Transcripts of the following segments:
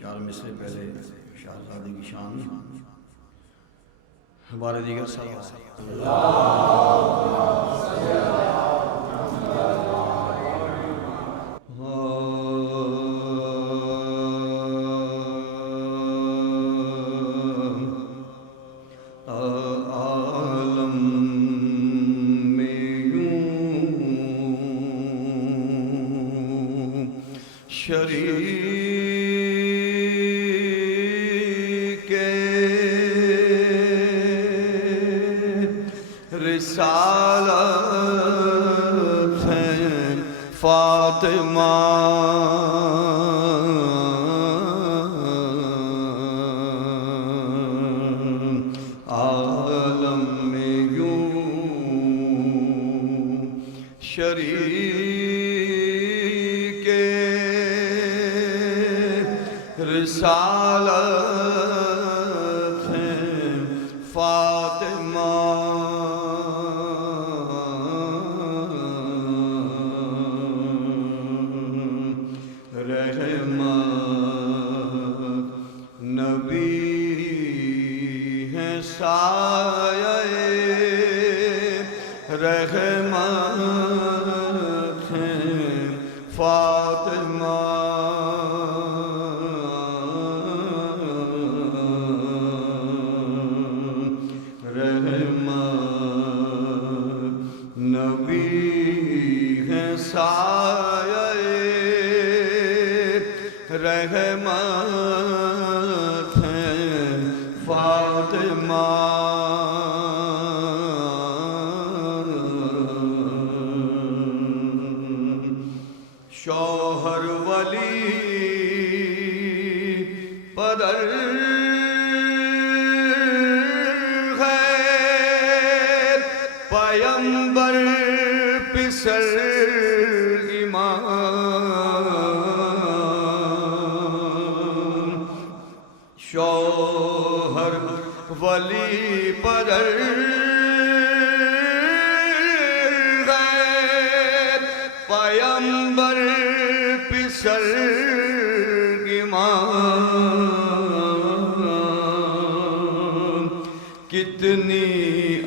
چار مصرے پہلے شہزادی کی شان ہمارے دیگر صلوات عالم میں یوں شریک رسالت ہے فاطمہ عالم میں یوں شریک رسالت ہے فاطمہ رحمت نبی ہے سایہ رحمت ہے فاطمہ رحمت نبی ہے سایہ رحمت ہے فاطمہ شوہر ولی پدر ہے پیمبر پسر امام شوہر ولی پدر پیمبر پسر امام کتنی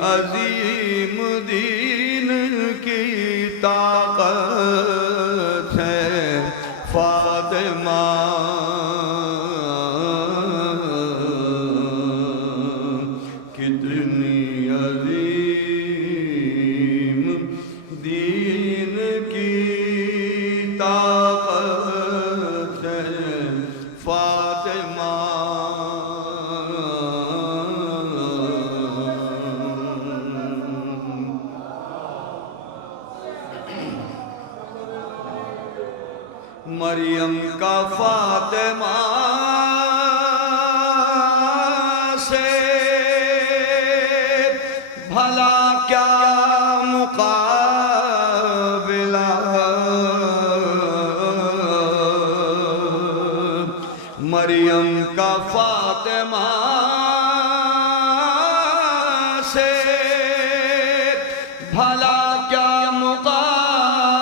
عظیم دین کی طاقت ہے فاطمہ کتنی عظیم دین کی طاقت ہے فاطمہ مریم کا فاطمہ سے بھلا کیا مقابلہ مریم کا فاطمہ سے بھلا کیا مقابلہ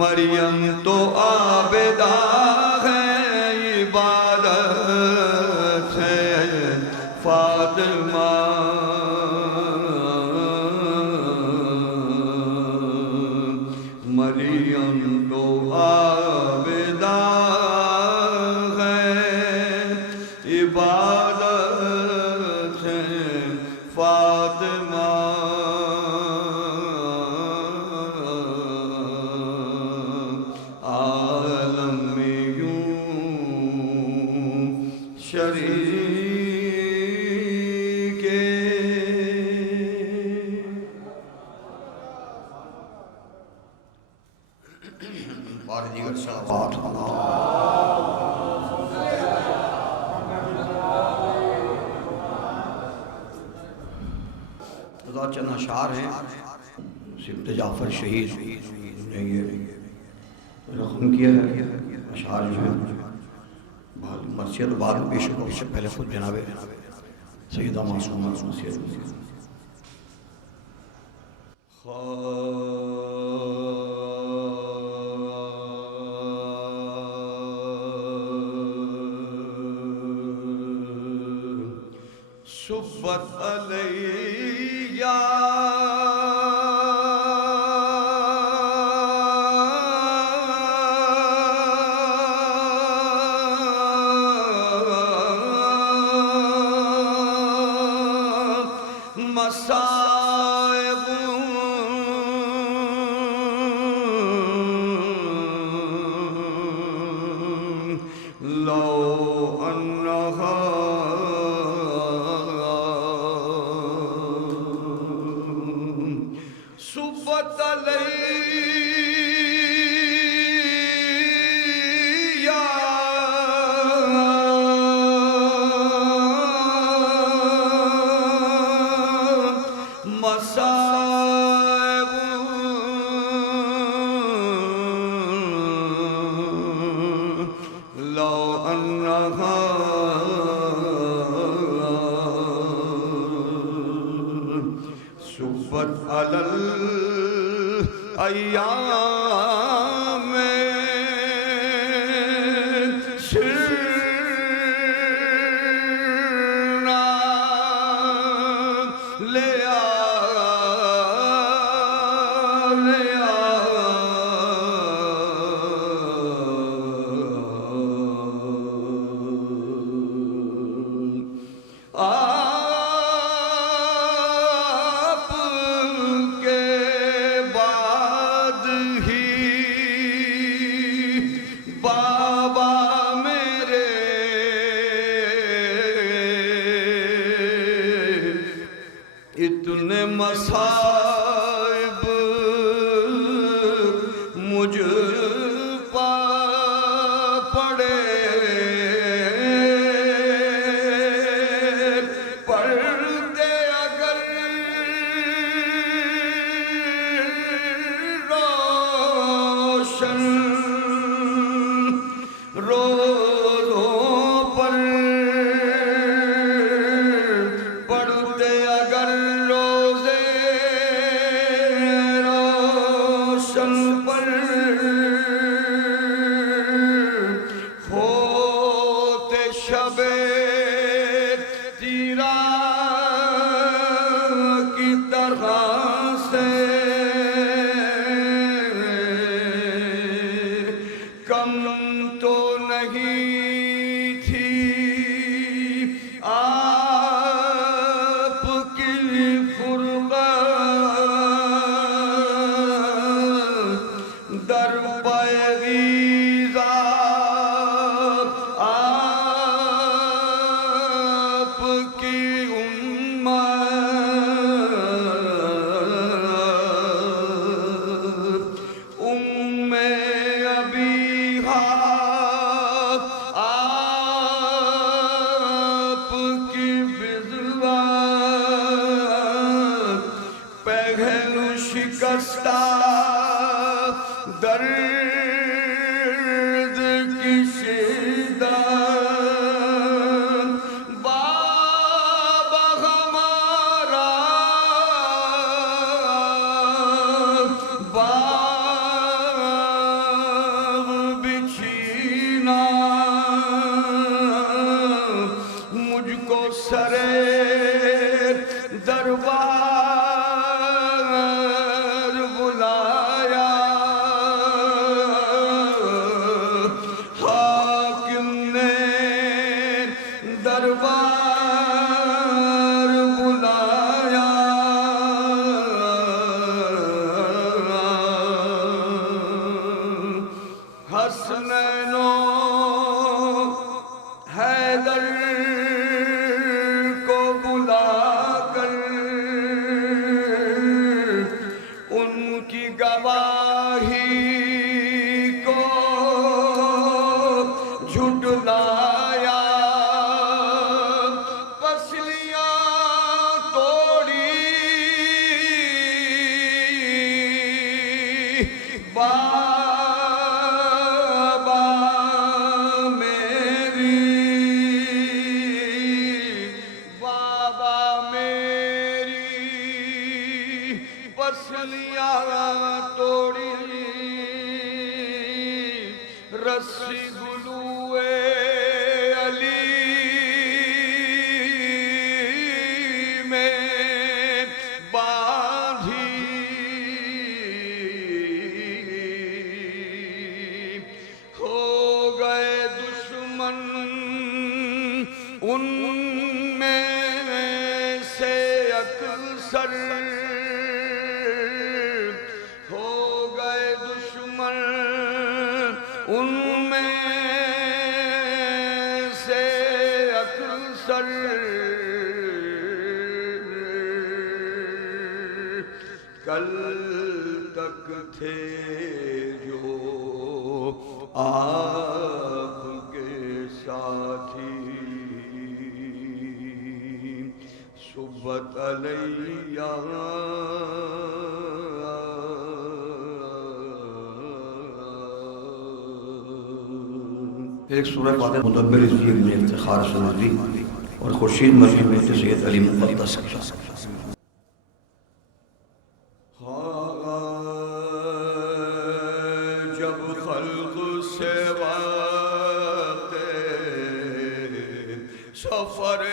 مریم تو عابدہ ہے عبادت ہے فاطمہ مریم تو عابدہ ہے عبادت ہے فاطمہ عالم میں یوں شریک اور دیگر صلوات چند اشعار ہیں سبت جعفر شہید نے یہ رقم کیا ہے اشعار جو ہیں بہت مرثیت بعد میں پیش ہو اس سے پہلے خود جناب سیدہ معصومہ نصیحت صبت علیہ مصائب لو انہا صبت علیہ مصائب لو انہا صبت علی الایام سرنا لیا آپ کے بعد ہی بابا میرے اتنے مصائب مجھ پا پڑے پڑھتے اگر روشن روزوں پر پڑھتے اگر روزے روشن پر ہوتے شب تیرا کی طرح سے کم تو نہیں تھی آپ کی فرقت در پائیزہ آپ کی ام ابیہا آپ کی بزوہ پہلو شکستہ درد کی شدت بابا ہمارا باغ بچھینا مجھ کو سرے دربار بلایا حاکم نے دربار بلایا حسنین و حیدر کو بلا کر پسلیاں توڑی رسی گلوے علی میں باندھی ہو گئے دشمن ان میں سے اکثر ہو گئے دشمن ان میں سے اکثر کل تک تھے جو آپ کے ساتھی صبت علیہ ایک سورہ فاتحہ مدبر الجیل میں افتخار سے نازلی اور خورشید مسجد میں سید علی مقدس جب خلق سے وقت سفر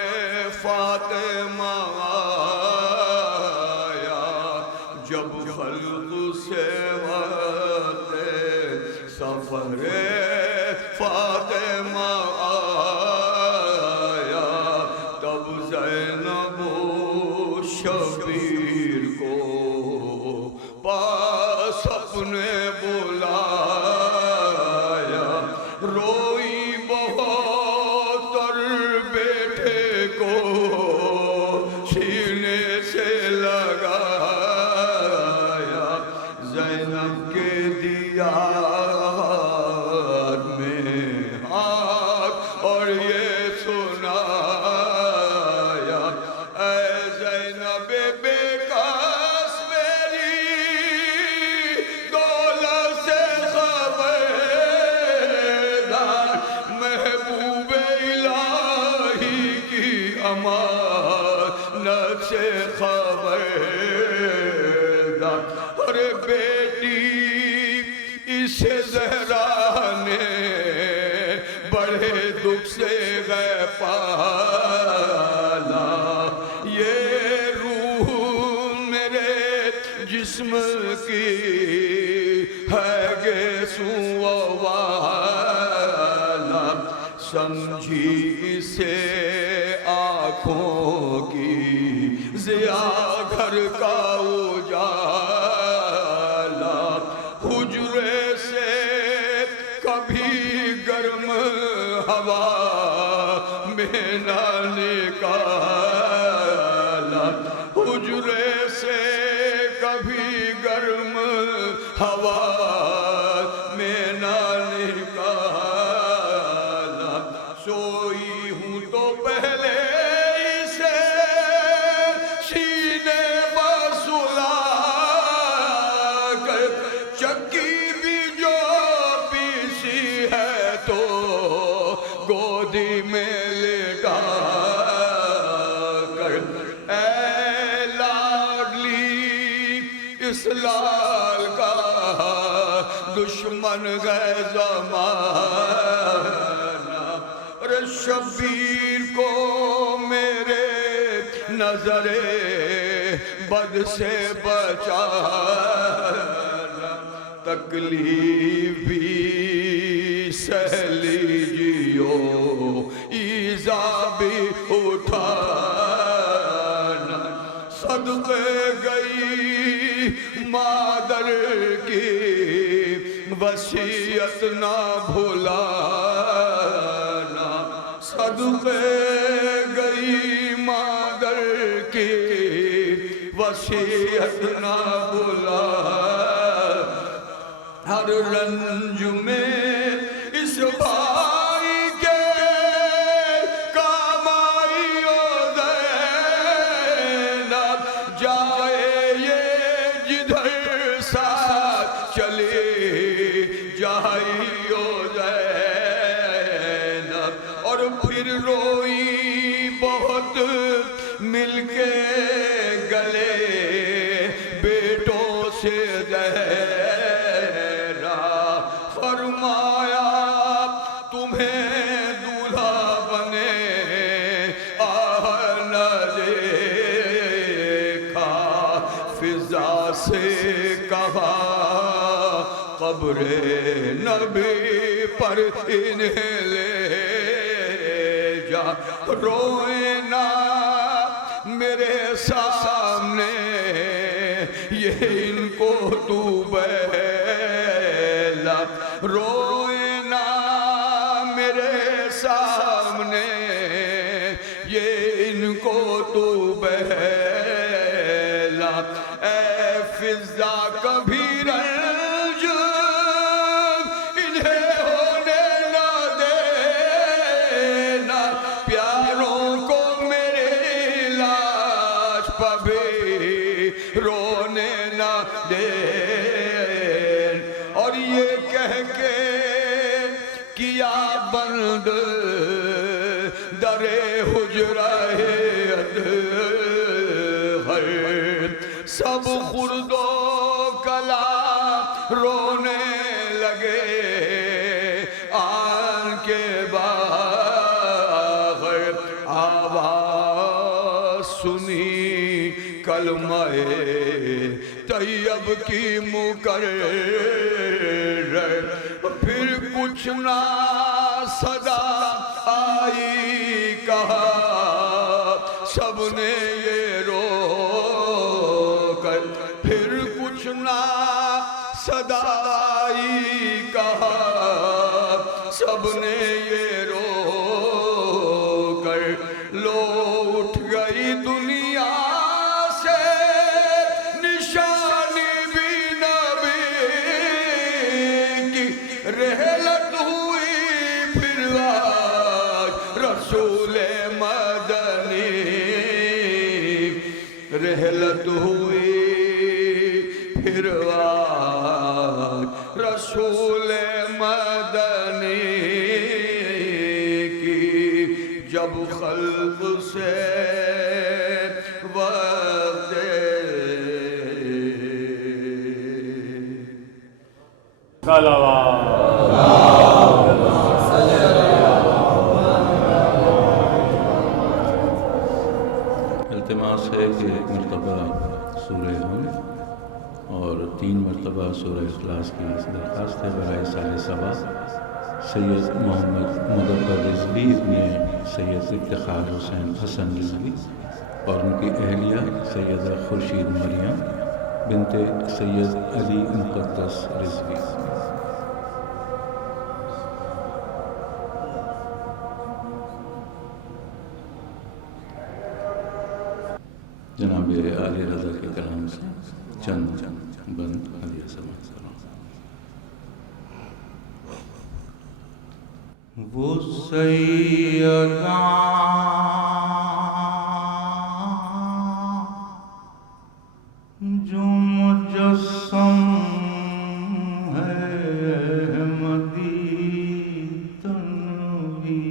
فاطمہ آیا جب خلق سے وقت سفر فاطمہ آیا تب زینب و شبیر کو پاس اپنے بلایا روئی بہت اور بیٹے کو سینے سے لگایا زینب کے دیار میں ہاتھ اور یہ سنایا اے زینب بیکاس میری دولت سے خبردار محبوب الہی کی امانت سے خبردار اور بیٹی اسے زہرا نے بڑے دکھ سے غیر پالا یہ روح میرے جسم کی ہے گیسو والا سمجھی اسے آنکھوں کی ضیا گھر کا اجالا حجرے سے کبھی گرم ہوا میں نہ نکالا حجرے سے کبھی گرم ہوا میں نہ نکالا سوئی ہوں تو پہلے اسے سینے پر سلا کر چکی بھی جو پیسی ہے تو گودی میں لٹا کر اے لاڈلی اس لال کا دشمن ہے زمانہ اور شبیر کو میرے نظر بد سے بچانا تکلیف بھی سہ لیجیو ایزا بھی اٹھانا صدقے گئی مادر کی وصیت نہ بھولانا صدقے گئی مادر کی وصیت نہ بھولانا ہر رنج میں اس بھائی کے کام آئی او زینب جائے یہ جدھر ساتھ چلے جائی او زینب اور پھر روئی بہت مل کے گلے بیٹوں سے کہا قبر نبی پر انہیں لے جا، روئے نا میرے سامنے یہ ان کو تو بہلا، روئے نا میرے سامنے یہ ان کو تو بہلا، اے فضا کبھی رنج انہیں ہونے نہ دینا، پیاروں کو میرے لاش پہ بھی رونے نہ دین، اور یہ کہہ کے کیا بند در حجرہ ادھر، سب خرد و کلا رونے لگے آن کے باہر، آواز سنی کلمہ طیب کی مکرر، پھر کچھ نہ صدا آئی، کہا سب نے یہ رو کر، پھر کچھ نہ صدا آئی، کہا سب نے یہ رو کر، لو اٹھ گئی دنیا سے نشانی بھی نبی کی، رحلت ہوئی پھر آج رسول مدنی، رحلت ہوئی پھر آج رسول مدنی کی، جب خلق سے وقت التماس ہے کہ ایک مرتبہ سورہ ہم اور 3 مرتبہ سورہ اخلاص کی درخواست ہے برائے سال صبا سید محمد مدبر رضوی ابن سید افتخار حسین حسن رضوی اور ان کی اہلیہ سیدہ خورشید مریم بنت سید علی مقدس رضوی۔ جناب عالی رضا کے کلام سے چند بند علیہ سماعت کرو۔ وہ سیدہ جو مجسم ہے احمدی تنویر،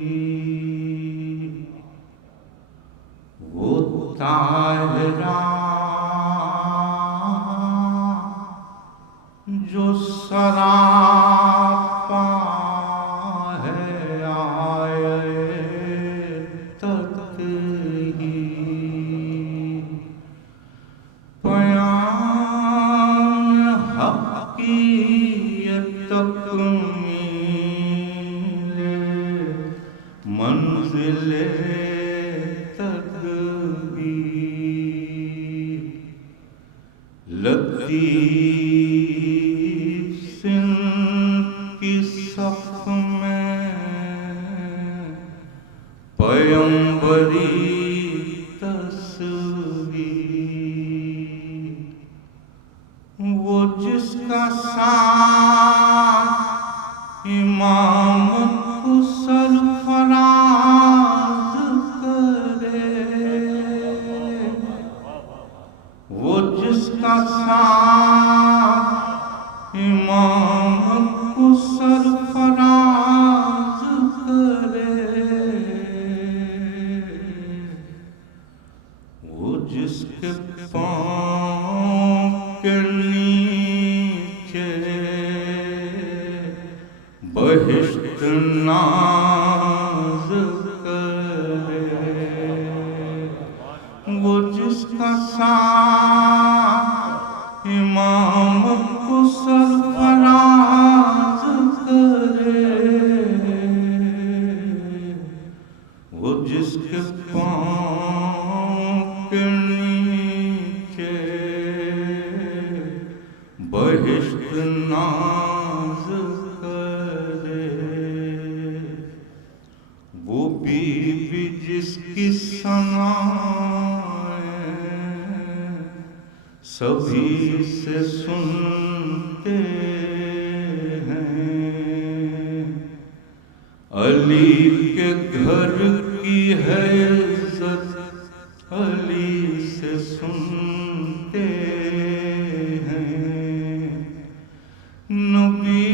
وہ طاہرہ جو سراپا ہے آئے تطہیر، پیام حق کی تکمیل منزل تدبیر، لطیف سن کی صف میں پیمبری تصویر، وہ جس کا ساتھ امامت کو سرفراز کرے، وہ جس کا ساتھ امامت کو سرفراز کرے، وہ جس کے پاؤں کے نیچے بہشت ناز کرے، وہ جس کا ساتھ سبھی سے سنتے ہیں، علی کے گھر کی ہے عزت، علی سے سنتے ہیں، نبی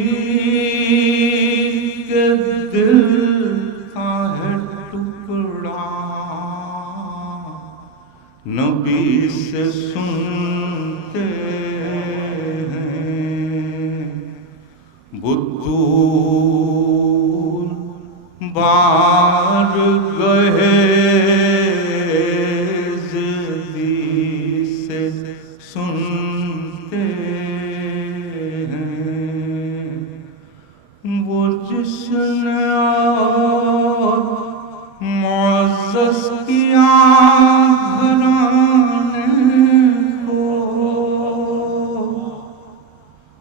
کے دل کا ہے ٹکڑا، نبی سے سنتے ہیں، بدور بار گئے زدی سے سنتے ہیں، وہ جس نے معزز کیا گھرانے کو،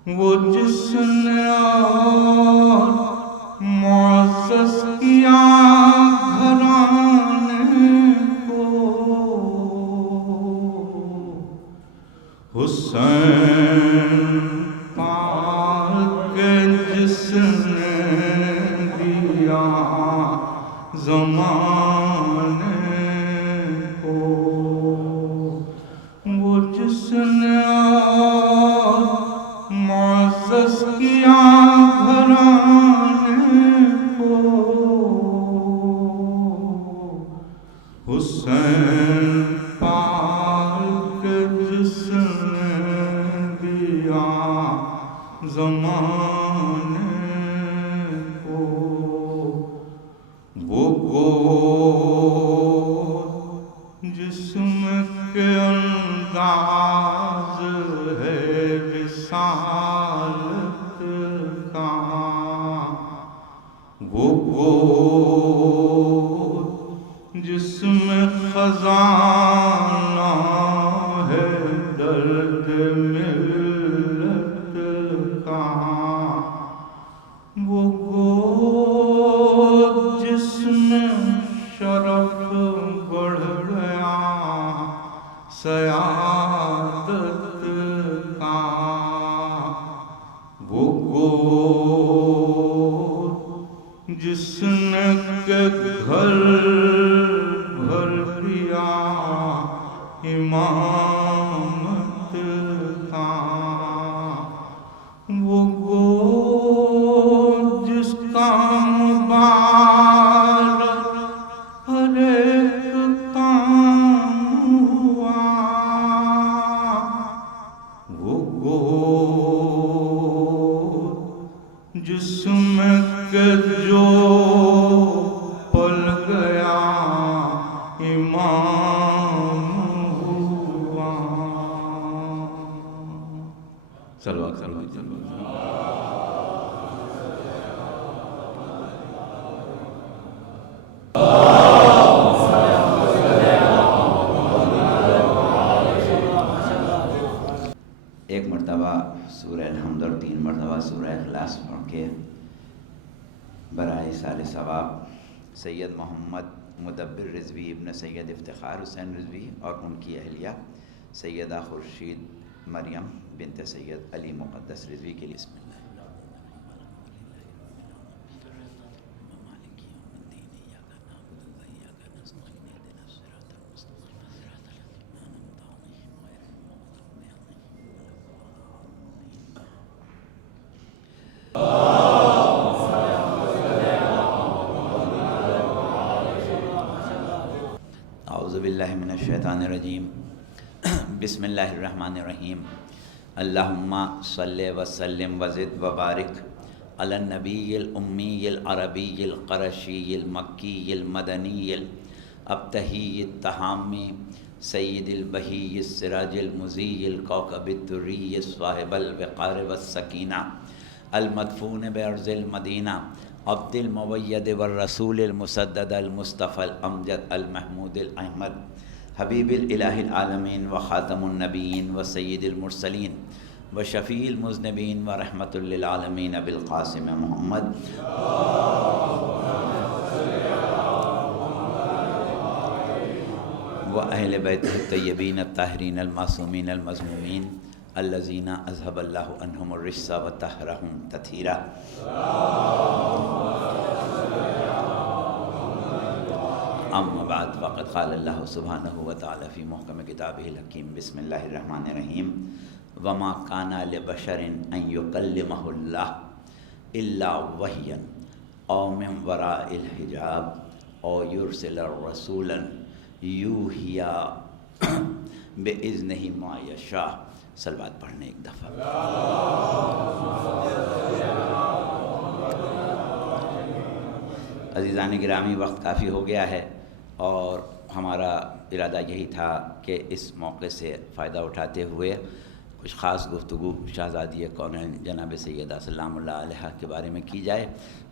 وہ جس نے معزز کیا گھرانے کو، حسین پاک جس نے دیا زمانے کو، وہ جس نے معزز کیا گھرانے کو، حسین پاک جس نے دیا زمانے کو، وہ جسم کے انداز ہے رسالت کا، وہ جسم خزانہ ہے درد ملت کا، وہ جس میں شرف بڑھ گیا سیادت کا، وہ جس نے کہ گھر بھر دیا امامت کا، وہ جس کا مبارک ہر ایک کام ہوا، وہ جس میں کہ جو پل گیا امام ہوا۔ صلوات صلوات ایک مرتبہ سورہ الحمد اور 3 مرتبہ سورہ اخلاص پڑھ کے برائے سال ثواب سید محمد مدبر رضوی ابن سید افتخار حسین رضوی اور ان کی اہلیہ سیدہ خورشید مریم بنت سید علی مقدس رضوی کے لیے بسم اللہ۔ اعوذ باللہ من الشیطان الرجیم، بسم اللہ الرحمن الرحیم، اللہم صلی وسلم وزد وبارک علی النبی الامی العربی القرشی المکی المدنی الابتہی التہامی سید البہی السراج المضی الکوكب الدری صاحب الوقار والسکینہ المدفون بارض المدینہ عبد الموید والرسول المسدد المصطفى الامجد المحمود الاحمد حبیب الالہ العالمین وخاتم النبیین وسید المرسلین وشفیع المذنبین ورحمۃ للعالمین ابی القاسم محمد وأہل بیتہ الطیبین الطاہرین المعصومین المظلومین الذین اذھب اللہ عنہم الرجس وطہرہم تطہیرا۔ اما بعد فقد قال اللہ سبحانہ وتعالی فی محکم کتابہ الحکیم بسم اللہ الرحمن الرحیم وما کان لبشر ان یکلمہ اللہ الا وحیا او من وراء الحجاب او یرسل رسولا یوحی بإذنہ ما یشاء۔ صلوات پڑھنے ایک دفعہ۔ عزیزان گرامی، وقت کافی ہو گیا ہے اور ہمارا ارادہ یہی تھا کہ اس موقع سے فائدہ اٹھاتے ہوئے کچھ خاص گفتگو شہزادی کونین جناب سیدہ سلام اللہ علیہ کے بارے میں کی جائے۔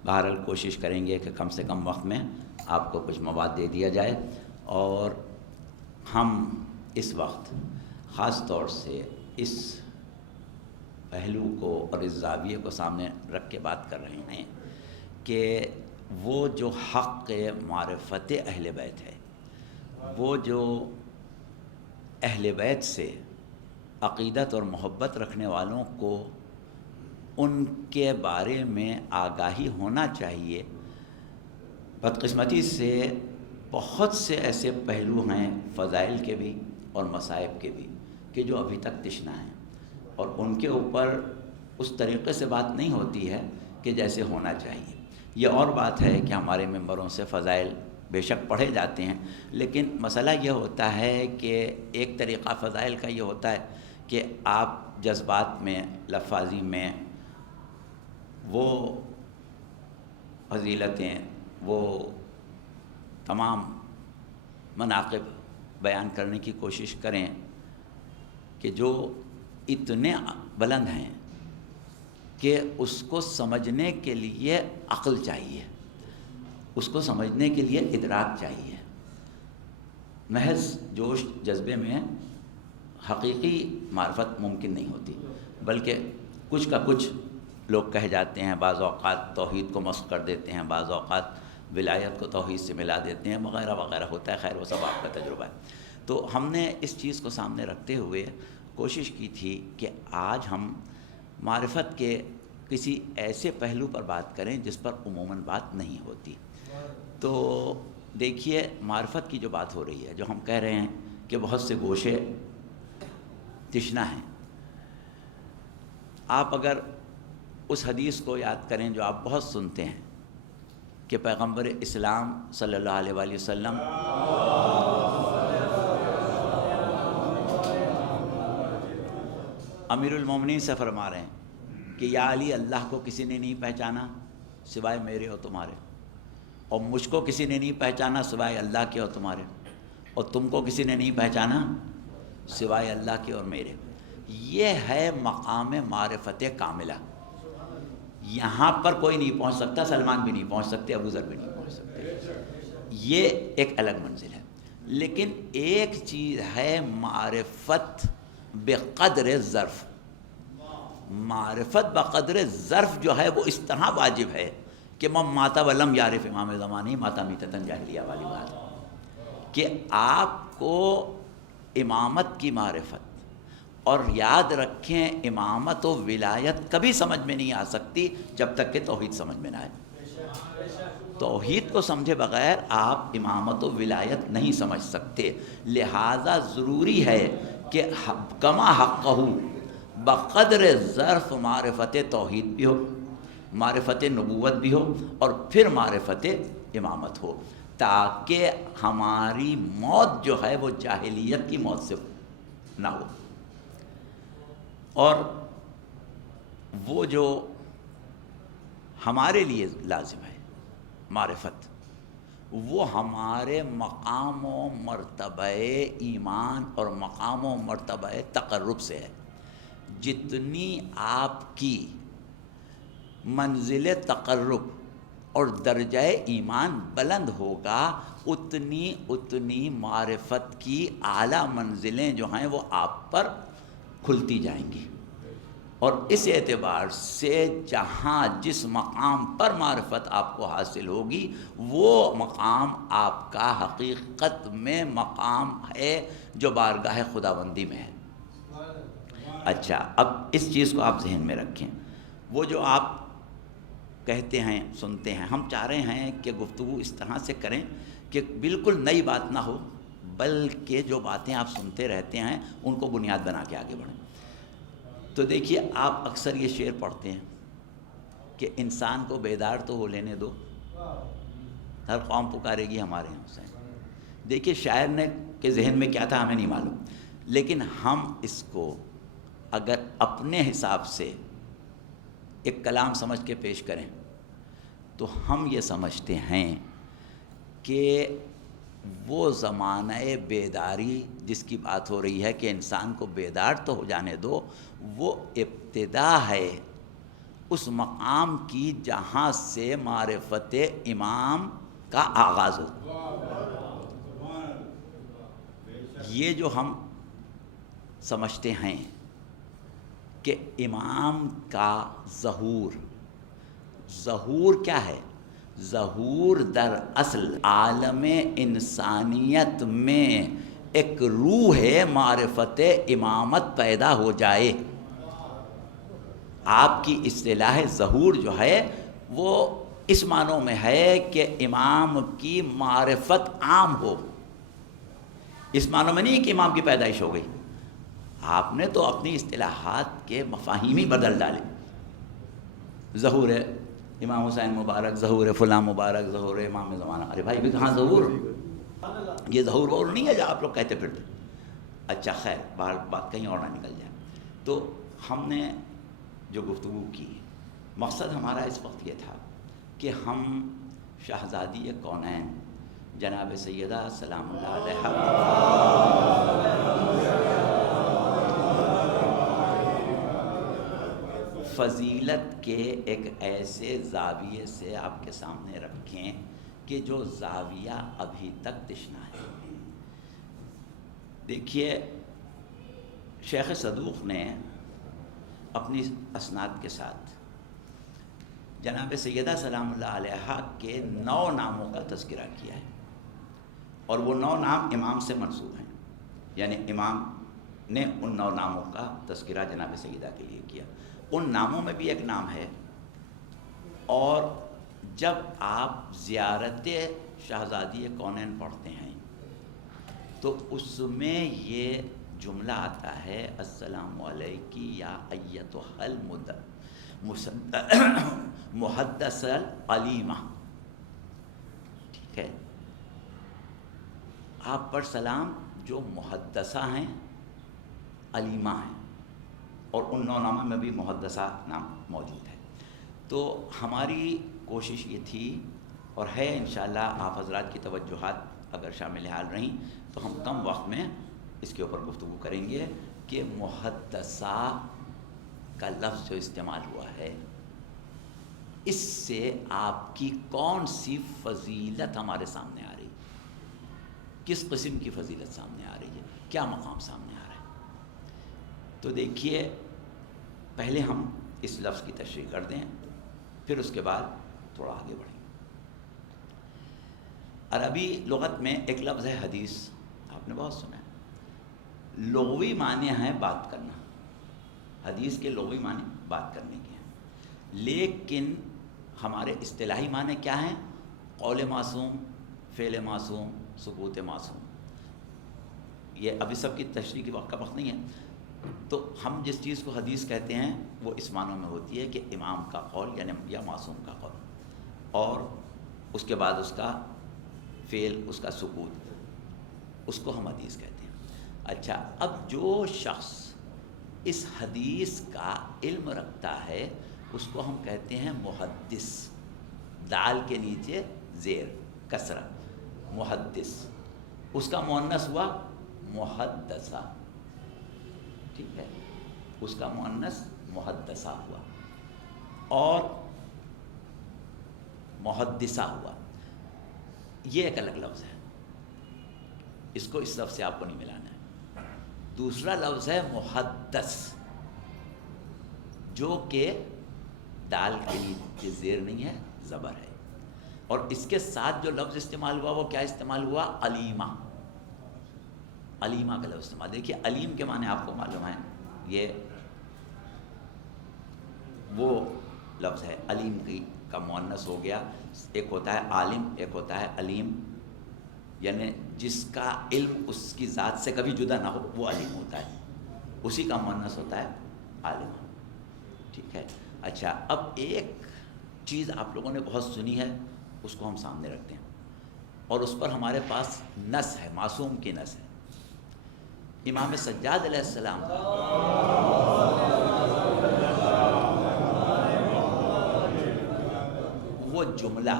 بہرحال کوشش کریں گے کہ کم سے کم وقت میں آپ کو کچھ مواد دے دیا جائے، اور ہم اس وقت خاص طور سے اس پہلو کو اور اس زاویے کو سامنے رکھ کے بات کر رہے ہیں کہ وہ جو حق معرفت اہل بیت ہے، وہ جو اہل بیت سے عقیدت اور محبت رکھنے والوں کو ان کے بارے میں آگاہی ہونا چاہیے۔ بدقسمتی سے بہت سے ایسے پہلو ہیں فضائل کے بھی اور مصائب کے بھی کہ جو ابھی تک تشنا ہیں، اور ان کے اوپر اس طریقے سے بات نہیں ہوتی ہے کہ جیسے ہونا چاہیے۔ یہ اور بات ہے کہ ہمارے ممبروں سے فضائل بے شک پڑھے جاتے ہیں، لیکن مسئلہ یہ ہوتا ہے کہ ایک طریقہ فضائل کا یہ ہوتا ہے کہ آپ جذبات میں، لفاظی میں وہ فضیلتیں، وہ تمام مناقب بیان کرنے کی کوشش کریں کہ جو اتنے بلند ہیں کہ اس کو سمجھنے کے لیے عقل چاہیے، اس کو سمجھنے کے لیے ادراک چاہیے۔ محض جوش جذبے میں حقیقی معرفت ممکن نہیں ہوتی، بلکہ کچھ کا کچھ لوگ کہہ جاتے ہیں، بعض اوقات توحید کو مسخ کر دیتے ہیں، بعض اوقات ولایت کو توحید سے ملا دیتے ہیں، وغیرہ وغیرہ ہوتا ہے۔ خیر وہ سب آپ کا تجربہ ہے۔ تو ہم نے اس چیز کو سامنے رکھتے ہوئے کوشش کی تھی کہ آج ہم معرفت کے کسی ایسے پہلو پر بات کریں جس پر عموماً بات نہیں ہوتی۔ تو دیکھیے، معرفت کی جو بات ہو رہی ہے، جو ہم کہہ رہے ہیں کہ بہت سے گوشے تشنا ہیں، آپ اگر اس حدیث کو یاد کریں جو آپ بہت سنتے ہیں کہ پیغمبر اسلام صلی اللہ علیہ وآلہ وسلم امیر المومنین سے فرما رہے ہیں کہ یا علی، اللہ کو کسی نے نہیں پہچانا سوائے میرے اور تمہارے، اور مجھ کو کسی نے نہیں پہچانا سوائے اللہ کے اور تمہارے، اور تم کو کسی نے نہیں پہچانا سوائے اللہ کے اور میرے۔ یہ ہے مقام معرفت کاملہ۔ یہاں پر کوئی نہیں پہنچ سکتا، سلمان بھی نہیں پہنچ سکتے، ابو ذر بھی نہیں پہنچ سکتے، یہ ایک الگ منزل ہے۔ لیکن ایک چیز ہے معرفت بقدر ظرف۔ معرفت بقدر ظرف جو ہے وہ اس طرح واجب ہے کہ من ماتا ولم یعرف امام زمانی ماتا میتتن جاہلیہ والی بات، کہ آپ کو امامت کی معرفت، اور یاد رکھیں امامت و ولایت کبھی سمجھ میں نہیں آ سکتی جب تک کہ توحید سمجھ میں نہ آئے۔ توحید کو سمجھے بغیر آپ امامت و ولایت نہیں سمجھ سکتے۔ لہذا ضروری ہے کہ کما حقہ بقدر ظرف معرفت توحید بھی ہو، معرفت نبوت بھی ہو، اور پھر معرفت امامت ہو، تاکہ ہماری موت جو ہے وہ جاہلیت کی موت سے نہ ہو۔ اور وہ جو ہمارے لیے لازم ہے معرفت، وہ ہمارے مقام و مرتبہ ایمان اور مقام و مرتبہ تقرب سے ہے۔ جتنی آپ کی منزل تقرب اور درجہ ایمان بلند ہوگا، اتنی معرفت کی اعلیٰ منزلیں جو ہیں وہ آپ پر کھلتی جائیں گی۔ اور اس اعتبار سے جہاں جس مقام پر معرفت آپ کو حاصل ہوگی وہ مقام آپ کا حقیقت میں مقام ہے جو بارگاہ خداوندی میں ہے۔ اچھا، اب اس چیز کو آپ ذہن میں رکھیں، وہ جو آپ کہتے ہیں سنتے ہیں، ہم چاہ رہے ہیں کہ گفتگو اس طرح سے کریں کہ بالکل نئی بات نہ ہو، بلکہ جو باتیں آپ سنتے رہتے ہیں ان کو بنیاد بنا کے آگے بڑھیں۔ تو دیکھیے، آپ اکثر یہ شعر پڑھتے ہیں کہ انسان کو بیدار تو ہو لینے دو، ہر قوم پکارے گی ہمارے یہاں حسین۔ دیکھیے شاعر نے کے ذہن میں کیا تھا ہمیں نہیں معلوم، لیکن ہم اس کو اگر اپنے حساب سے ایک کلام سمجھ کے پیش کریں تو ہم یہ سمجھتے ہیں کہ وہ زمانہ بیداری جس کی بات ہو رہی ہے کہ انسان کو بیدار تو ہو جانے دو، وہ ابتدا ہے اس مقام کی جہاں سے معرفت امام کا آغاز ہو۔ یہ جو ہم سمجھتے ہیں کہ امام کا ظہور کیا ہے؟ ظہور در اصل عالم انسانیت میں ایک روح معرفت امامت پیدا ہو جائے۔ آپ کی اصطلاح ظہور جو ہے وہ اس معنوں میں ہے کہ امام کی معرفت عام ہو، اس معنوں میں نہیں کہ امام کی پیدائش ہو گئی۔ آپ نے تو اپنی اصطلاحات کے مفاہیم ہی بدل ڈالے، ظہور امام حسین مبارک، ظہور فلاں مبارک، ظہور امام زمانہ۔ ارے بھائی بھی کہاں ظہور؟ یہ ظہور وہور نہیں ہے جو آپ لوگ کہتے پھرتے۔ اچھا خیر، باہر بات کہیں اور نہ نکل جائے۔ تو ہم نے جو گفتگو کی، مقصد ہمارا اس وقت یہ تھا کہ ہم شہزادی کونین جناب سیدہ سلام اللہ علیہ فضیلت کے ایک ایسے زاویے سے آپ کے سامنے رکھیں کہ جو زاویہ ابھی تک تشنا ہے۔ دیکھیے، شیخ صدوق نے اپنی اسناد کے ساتھ جناب سیدہ سلام اللہ علیہ کے 9 ناموں کا تذکرہ کیا ہے، اور وہ 9 نام امام سے منسوب ہیں، یعنی امام نے ان 9 ناموں کا تذکرہ جناب سیدہ کے لیے کیا۔ ان ناموں میں بھی ایک نام ہے، اور جب آپ زیارت شہزادی کونین پڑھتے ہیں تو اس میں یہ جملہ آتا ہے، السلام علیکی یا ایتھا المحدث العلیمہ۔ ٹھیک ہے، آپ پر سلام جو محدثہ ہیں، علیمہ ہیں، اور ان 9 ناموں میں بھی محدثہ نام موجود ہے۔ تو ہماری کوشش یہ تھی اور ہے انشاءاللہ، آپ حضرات کی توجہات اگر شامل حال رہیں تو ہم کم وقت میں اس کے اوپر گفتگو کریں گے کہ محدثہ کا لفظ جو استعمال ہوا ہے، اس سے آپ کی کون سی فضیلت ہمارے سامنے آ رہی ہے، کس قسم کی فضیلت سامنے آ رہی ہے، کیا مقام سامنے آ رہا ہے۔ تو دیکھیے، پہلے ہم اس لفظ کی تشریح کر دیں، پھر اس کے بعد تھوڑا آگے بڑھیں۔ عربی لغت میں ایک لفظ ہے حدیث، آپ نے بہت سنا ہے۔ لغوی معنی ہے بات کرنا، حدیث کے لغوی معنی بات کرنے کے ہیں، لیکن ہمارے اصطلاحی معنی کیا ہیں؟ قول معصوم، فعل معصوم، ثبوت معصوم۔ یہ ابھی سب کی تشریح کی وقت کا وقت نہیں ہے۔ تو ہم جس چیز کو حدیث کہتے ہیں وہ اس معنوں میں ہوتی ہے کہ امام کا قول یعنی یا معصوم کا قول، اور اس کے بعد اس کا فعل، اس کا ثبوت، اس کو ہم حدیث کہتے ہیں۔ اچھا، اب جو شخص اس حدیث کا علم رکھتا ہے اس کو ہم کہتے ہیں محدث، دال کے نیچے زیر کسرہ، محدث۔ اس کا مؤنث ہوا محدثہ، ٹھیک ہے، اس کا مؤنث محدثہ ہوا اور محدثہ ہوا، یہ ایک الگ لفظ ہے، اس کو اس لفظ سے آپ کو نہیں ملانا ہے۔ دوسرا لفظ ہے محدث، جو کہ دال کی زیر نہیں ہے، زبر ہے. اور اس کے ساتھ جو لفظ استعمال ہوا وہ کیا استعمال ہوا؟ علیمہ. علیمہ کا لفظ استعمال. دیکھیے علیم کے معنی آپ کو معلوم ہے، یہ وہ لفظ ہے. علیم کا مؤنث ہو گیا. ایک ہوتا ہے عالم، ایک ہوتا ہے علیم، یعنی جس کا علم اس کی ذات سے کبھی جدا نہ ہو وہ علیم ہوتا ہے. اسی کا مؤنث ہوتا ہے عالم. ٹھیک ہے. اچھا، اب ایک چیز آپ لوگوں نے بہت سنی ہے، اس کو ہم سامنے رکھتے ہیں، اور اس پر ہمارے پاس نص ہے، معصوم کی نص ہے. امام سجاد علیہ السلام وہ جملہ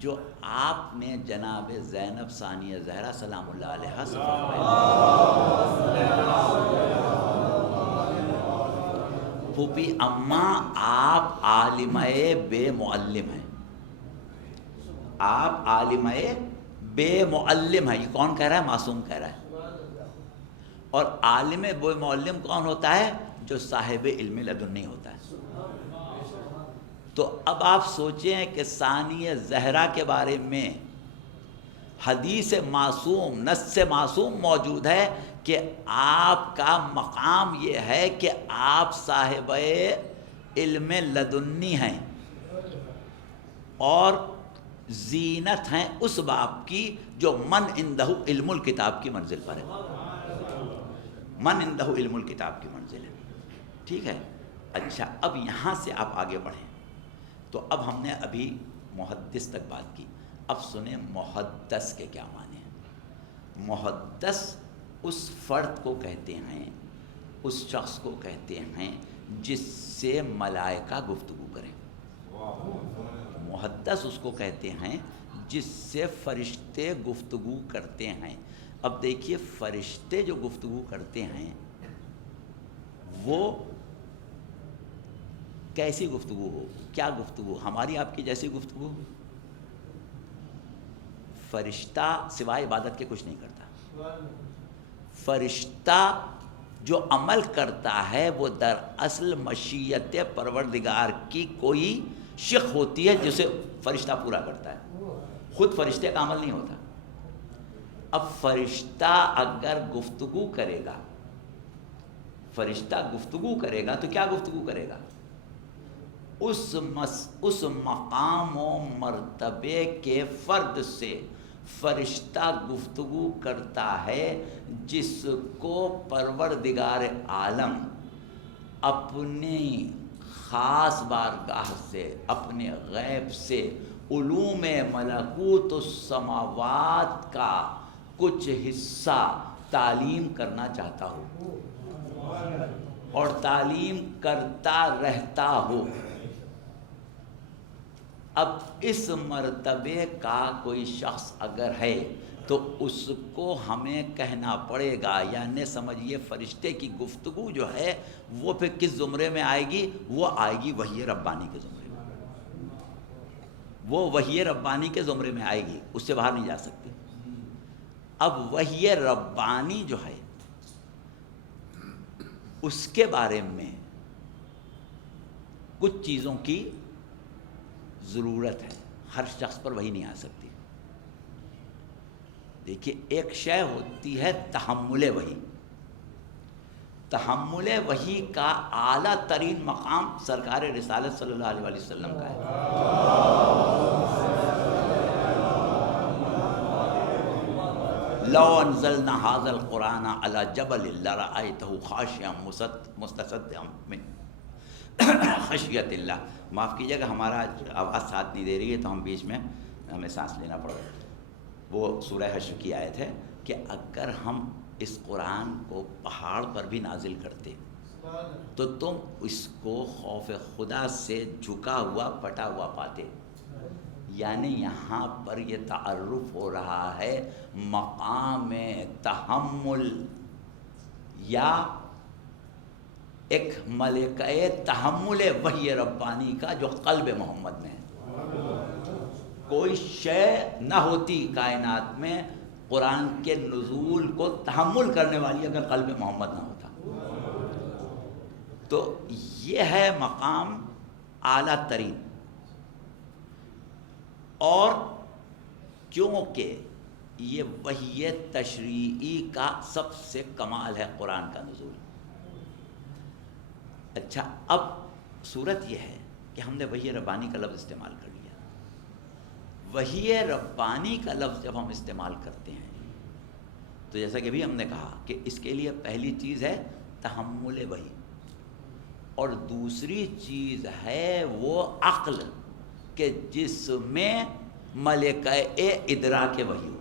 جو آپ نے جناب زینب ثانیہ زہرا سلام اللہ علیہ سے فرمایا، پھوپھی اماں آپ عالمہ بے معلم ہیں. آپ عالمہ بے معلم ہیں. یہ کون کہہ رہا ہے؟ معصوم کہہ رہا ہے. اور عالم بے معلم کون ہوتا ہے؟ جو صاحب علم لدنی ہوتا ہے. تو اب آپ سوچیں کہ ثانیہ زہرا کے بارے میں حدیث معصوم، نص معصوم موجود ہے کہ آپ کا مقام یہ ہے کہ آپ صاحب علم لدنی ہیں اور زینت ہیں اس باب کی جو من عندہ علم الکتاب کی منزل پر ہے. من عندہ علم الکتاب کی منزل ہے. ٹھیک ہے. اچھا، اب یہاں سے آپ آگے بڑھیں. تو اب ہم نے ابھی محدث تک بات کی. اب سنیں محدث کے کیا معنی ہیں. محدث اس فرد کو کہتے ہیں، اس شخص کو کہتے ہیں جس سے ملائکہ گفتگو کریں. محدث اس کو کہتے ہیں جس سے فرشتے گفتگو کرتے ہیں. اب دیکھیے فرشتے جو گفتگو کرتے ہیں وہ کیسی گفتگو ہو؟ کیا گفتگو؟ ہماری آپ کی جیسی گفتگو؟ فرشتہ سوائے عبادت کے کچھ نہیں کرتا. فرشتہ جو عمل کرتا ہے وہ دراصل مشیت پروردگار کی کوئی شق ہوتی ہے جسے فرشتہ پورا کرتا ہے. خود فرشتے کا عمل نہیں ہوتا. اب فرشتہ اگر گفتگو کرے گا، فرشتہ گفتگو کرے گا تو کیا گفتگو کرے گا؟ اس مقام و مرتبے کے فرد سے فرشتہ گفتگو کرتا ہے جس کو پروردگار عالم اپنی خاص بارگاہ سے، اپنے غیب سے علوم ملکوت السماوات کا کچھ حصہ تعلیم کرنا چاہتا ہو اور تعلیم کرتا رہتا ہو. اب اس مرتبے کا کوئی شخص اگر ہے تو اس کو ہمیں کہنا پڑے گا، یعنی سمجھیے فرشتے کی گفتگو جو ہے وہ پھر کس زمرے میں آئے گی؟ وہ آئے گی وحی ربانی کے زمرے میں. وہ وحی ربانی کے زمرے میں آئے گی، اس سے باہر نہیں جا سکتی. اب وحی ربانی جو ہے اس کے بارے میں کچھ چیزوں کی ضرورت ہے. ہر شخص پر وحی نہیں آ سکتی. دیکھیے ایک شے ہوتی ہے تحمل وحی. تحمل وحی کا اعلیٰ ترین مقام سرکار رسالت صلی اللہ علیہ وسلم کا ہے. لو انزلنا هذا القرآن على جبل لرأيته خاشعا متصدعا من خشیت اللہ. معاف کیجیے گا ہمارا آواز ساتھ نہیں دے رہی ہے تو ہم بیچ میں ہمیں سانس لینا پڑ رہا ہے. وہ سورہ حشر کی آیت ہے کہ اگر ہم اس قرآن کو پہاڑ پر بھی نازل کرتے تو تم اس کو خوف خدا سے جھکا ہوا پٹا ہوا پاتے. یعنی یہاں پر یہ تعارف ہو رہا ہے مقام تحمل یا ایک ملکہ تحمل وحی ربانی کا جو قلب محمد میں ہے. کوئی شے نہ ہوتی کائنات میں قرآن کے نزول کو تحمل کرنے والی اگر قلب محمد نہ ہوتا. تو یہ ہے مقام اعلیٰ ترین، اور کیونکہ یہ وحی تشریعی کا سب سے کمال ہے قرآن کا نزول۔ اچھا، اب صورت یہ ہے کہ ہم نے وحی ربانی کا لفظ استعمال کر لیا۔ وحی ربانی کا لفظ جب ہم استعمال کرتے ہیں تو جیسا کہ بھی ہم نے کہا کہ اس کے لیے پہلی چیز ہے تحمل وحی، اور دوسری چیز ہے وہ عقل کہ جس میں ملکہ ادراک وحی ہو۔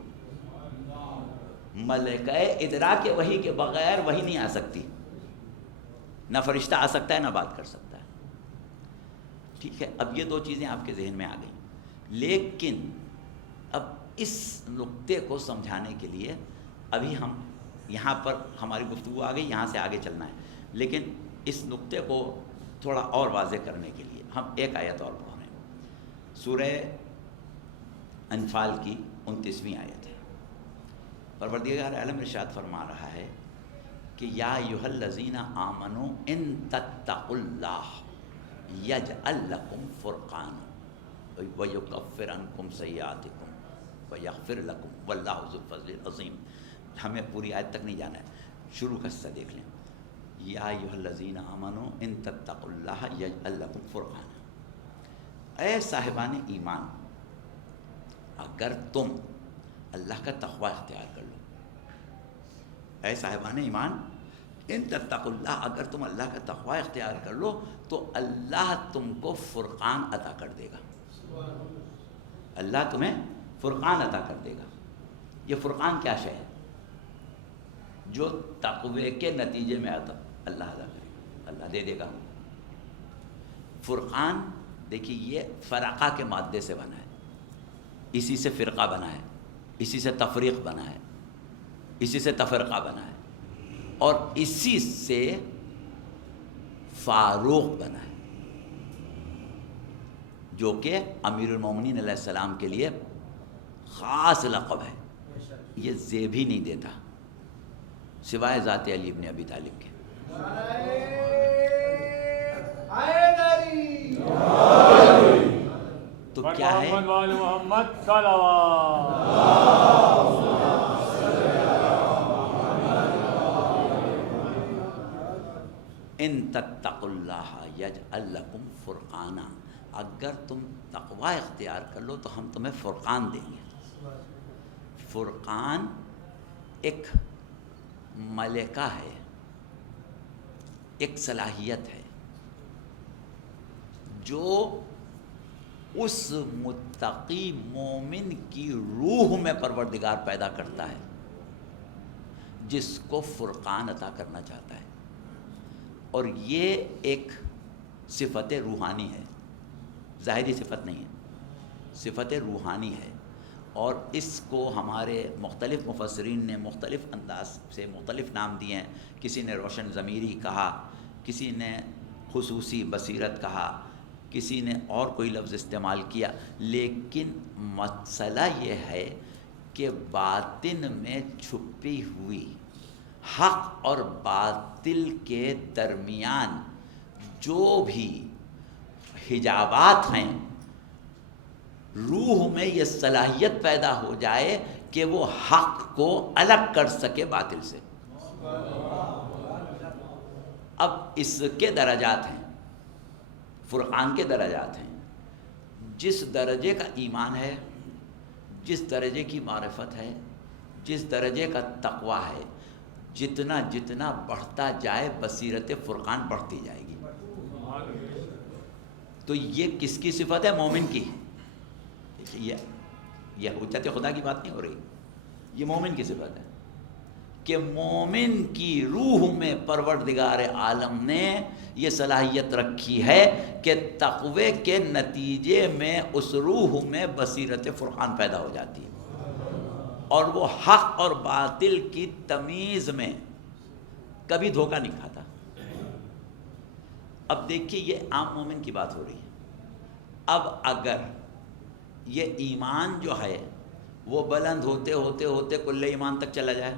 ملکہ ادراک وحی کے بغیر وحی نہیں آ سکتی، نہ فرشتہ آ سکتا ہے نہ بات کر سکتا ہے۔ ٹھیک ہے، اب یہ دو چیزیں آپ کے ذہن میں آ گئیں، لیکن اب اس نقطے کو سمجھانے کے لیے ابھی ہم یہاں پر ہماری گفتگو آ گئی، یہاں سے آگے چلنا ہے، لیکن اس نقطے کو تھوڑا اور واضح کرنے کے لیے ہم ایک آیت اور پڑھ رہے ہیں۔ سورہ انفال کی 29ویں آیت ہے۔ پروردگار عالم ارشاد فرما رہا ہے کہ یا ایھا الذین آمنوا ان تتقوا اللہ یجعل لکم فرقانا ویکفر عنکم سیئاتکم ویغفر لکم واللہ ذو الفضل العظیم۔ ہمیں پوری آیت تک نہیں جانا ہے، شروع کا حصہ دیکھ لیں۔ یا ایھا الذین آمنوا ان تتقوا اللہ یجعل لکم فرقانا، اے صاحبان ایمان اگر تم اللہ کا تقوی اختیار کر لو، اے صاحبان ایمان ان تتقوا اللہ، اگر تم اللہ کا تقوی اختیار کر لو تو اللہ تم کو فرقان عطا کر دے گا۔ اللہ تمہیں فرقان عطا کر دے گا۔ یہ فرقان کیا شے ہے؟ جو تقوی کے نتیجے میں آتا اللہ عطا کرے گا، اللہ دے دے گا۔ فرقان دیکھیے یہ فرقہ کے مادے سے بنا ہے، اسی سے فرقہ بنا ہے، اسی سے تفریق بنا ہے، اسی سے تفرقہ بنا ہے، اور اسی سے فاروق بنا ہے، جو کہ امیر المومنین علیہ السلام کے لیے خاص لقب ہے۔ یہ زیب ہی نہیں دیتا سوائے ذات علی ابن ابی طالب کے۔ تو کیا ہے؟ محمد صلوات۔ ان تتقوا اللہ یجعل لکم فرقانا، اگر تم تقوی اختیار کر لو تو ہم تمہیں فرقان دیں گے۔ فرقان ایک ملکہ ہے، ایک صلاحیت ہے جو اس متقی مومن کی روح میں پروردگار پیدا کرتا ہے جس کو فرقان عطا کرنا چاہتا ہے، اور یہ ایک صفت روحانی ہے، ظاہری صفت نہیں ہے، صفت روحانی ہے، اور اس کو ہمارے مختلف مفسرین نے مختلف انداز سے مختلف نام دیے ہیں۔ کسی نے روشن ضمیری کہا، کسی نے خصوصی بصیرت کہا، کسی نے اور کوئی لفظ استعمال کیا، لیکن مسئلہ یہ ہے کہ باطن میں چھپی ہوئی حق اور باطل کے درمیان جو بھی حجابات ہیں، روح میں یہ صلاحیت پیدا ہو جائے کہ وہ حق کو الگ کر سکے باطل سے۔ اب اس کے درجات ہیں، فرقان کے درجات ہیں۔ جس درجے کا ایمان ہے، جس درجے کی معرفت ہے، جس درجے کا تقوی ہے، جتنا جتنا بڑھتا جائے بصیرت فرقان بڑھتی جائے گی۔ تو یہ کس کی صفت ہے؟ مومن کی۔ یہ حجت خدا کی بات نہیں ہو رہی، یہ مومن کی صفت ہے کہ مومن کی روح میں پروردگار عالم نے یہ صلاحیت رکھی ہے کہ تقوی کے نتیجے میں اس روح میں بصیرت فرقان پیدا ہو جاتی ہے، اور وہ حق اور باطل کی تمیز میں کبھی دھوکہ نہیں کھاتا۔ اب دیکھیے یہ عام مومن کی بات ہو رہی ہے۔ اب اگر یہ ایمان جو ہے وہ بلند ہوتے ہوتے ہوتے کل ایمان تک چلا جائے،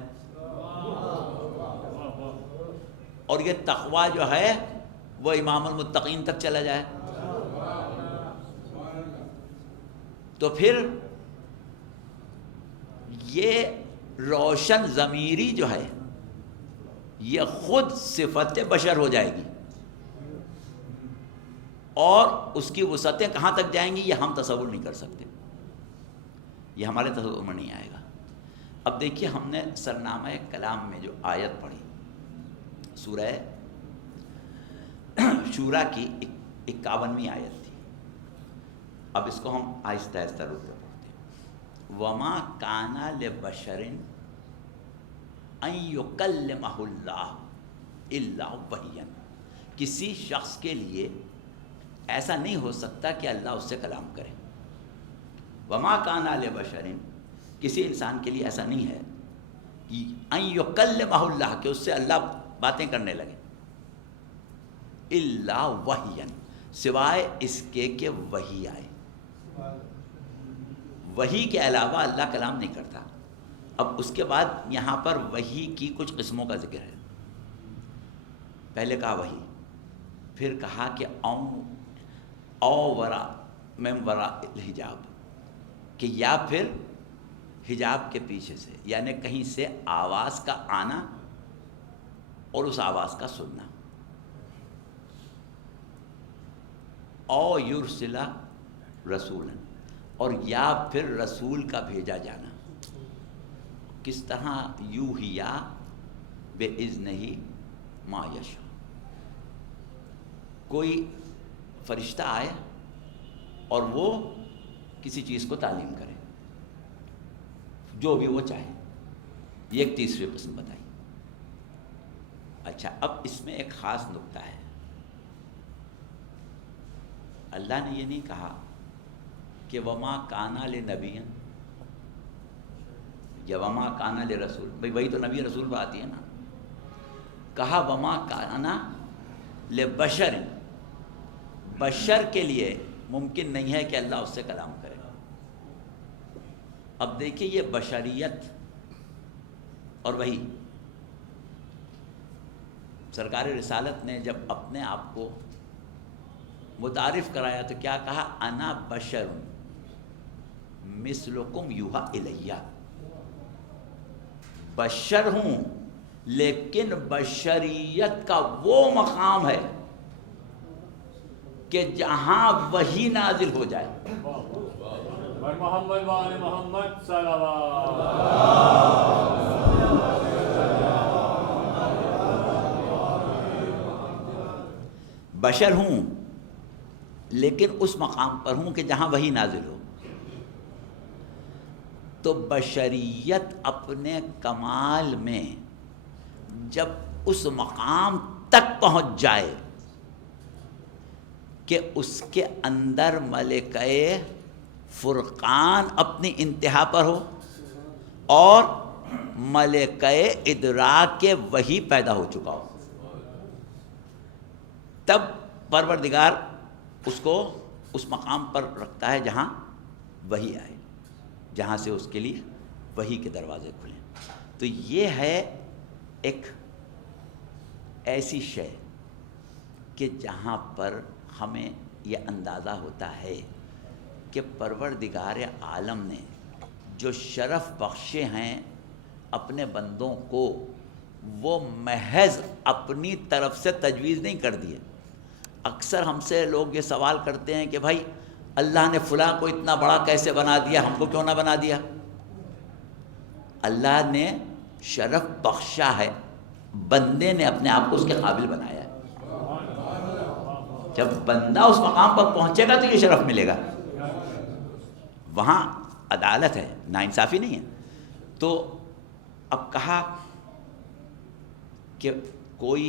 اور یہ تقوی جو ہے وہ امام المتقین تک چلا جائے؟ تو پھر یہ روشن ضمیری جو ہے یہ خود صفت بشر ہو جائے گی، اور اس کی وسعتیں کہاں تک جائیں گی یہ ہم تصور نہیں کر سکتے، یہ ہمارے تصور میں نہیں آئے گا۔ اب دیکھیے ہم نے سرنامہ کلام میں جو آیت پڑھی سورہ شورا کی 51ویں آیت تھی، اب اس کو ہم آہستہ آہستہ روک پڑھتے ہیں۔ وَمَا كَانَ لِبَشَرٍ أَن يُكَلِّمَهُ اللَّهُ إِلَّا وَحْيًا، کسی شخص کے لیے ایسا نہیں ہو سکتا کہ اللہ اس سے کلام کرے۔ وَمَا كَانَ لِبَشَرٍ، کسی انسان کے لیے ایسا نہیں ہے کہ أَن يُكَلِّمَهُ اللَّهُ، کہ اس سے اللہ باتیں کرنے لگے، إِلَّا وَحْيًا، سوائے اس کے کہ وحی آئے۔ وحی کے علاوہ اللہ کلام نہیں کرتا۔ اب اس کے بعد یہاں پر وحی کی کچھ قسموں کا ذکر ہے۔ پہلے کہا وحی، پھر کہا کہ او ورا من ورا الحجاب، کہ یا پھر حجاب کے پیچھے سے، یعنی کہیں سے آواز کا آنا اور اس آواز کا سننا۔ او یرسلہ رسولا، اور یا پھر رسول کا بھیجا جانا۔ کس طرح یوحیا بِإِذْنِهِ ما یشاء، کوئی فرشتہ آئے اور وہ کسی چیز کو تعلیم کرے، جو بھی وہ چاہے۔ یہ ایک تیسری قسم بتائی۔ اچھا، اب اس میں ایک خاص نقطہ ہے، اللہ نے یہ نہیں کہا کہ وما کانا لنبی یا وما کانا لرسول، بھئی وہی تو نبی رسول پر آتی ہے نا۔ کہا وما کانا لبشر، بشر کے لیے ممکن نہیں ہے کہ اللہ اس سے کلام کرے۔ اب دیکھیے یہ بشریت اور وہی، سرکار رسالت نے جب اپنے آپ کو متعارف کرایا تو کیا کہا؟ انا بشر مثلکم یوحا الیہ، بشر ہوں لیکن بشریت کا وہ مقام ہے کہ جہاں وحی نازل ہو جائے۔ محمد وآل محمد صلوات۔ بشر ہوں لیکن اس مقام پر ہوں کہ جہاں وحی نازل ہو۔ تو بشریت اپنے کمال میں جب اس مقام تک پہنچ جائے کہ اس کے اندر ملکہ فرقان اپنی انتہا پر ہو اور ملکہ ادراک کے وحی پیدا ہو چکا ہو، تب پروردگار اس کو اس مقام پر رکھتا ہے جہاں وحی آئے، جہاں سے اس کے لیے وحی کے دروازے کھلیں۔ تو یہ ہے ایک ایسی شے کہ جہاں پر ہمیں یہ اندازہ ہوتا ہے کہ پروردگار عالم نے جو شرف بخشے ہیں اپنے بندوں کو، وہ محض اپنی طرف سے تجویز نہیں کر دیے۔ اکثر ہم سے لوگ یہ سوال کرتے ہیں کہ بھائی اللہ نے فلاں کو اتنا بڑا کیسے بنا دیا، ہم کو کیوں نہ بنا دیا؟ اللہ نے شرف بخشا ہے، بندے نے اپنے آپ کو اس کے قابل بنایا ہے۔ جب بندہ اس مقام پر پہنچے گا تو یہ شرف ملے گا، وہاں عدالت ہے، ناانصافی نہیں ہے۔ تو اب کہا کہ کوئی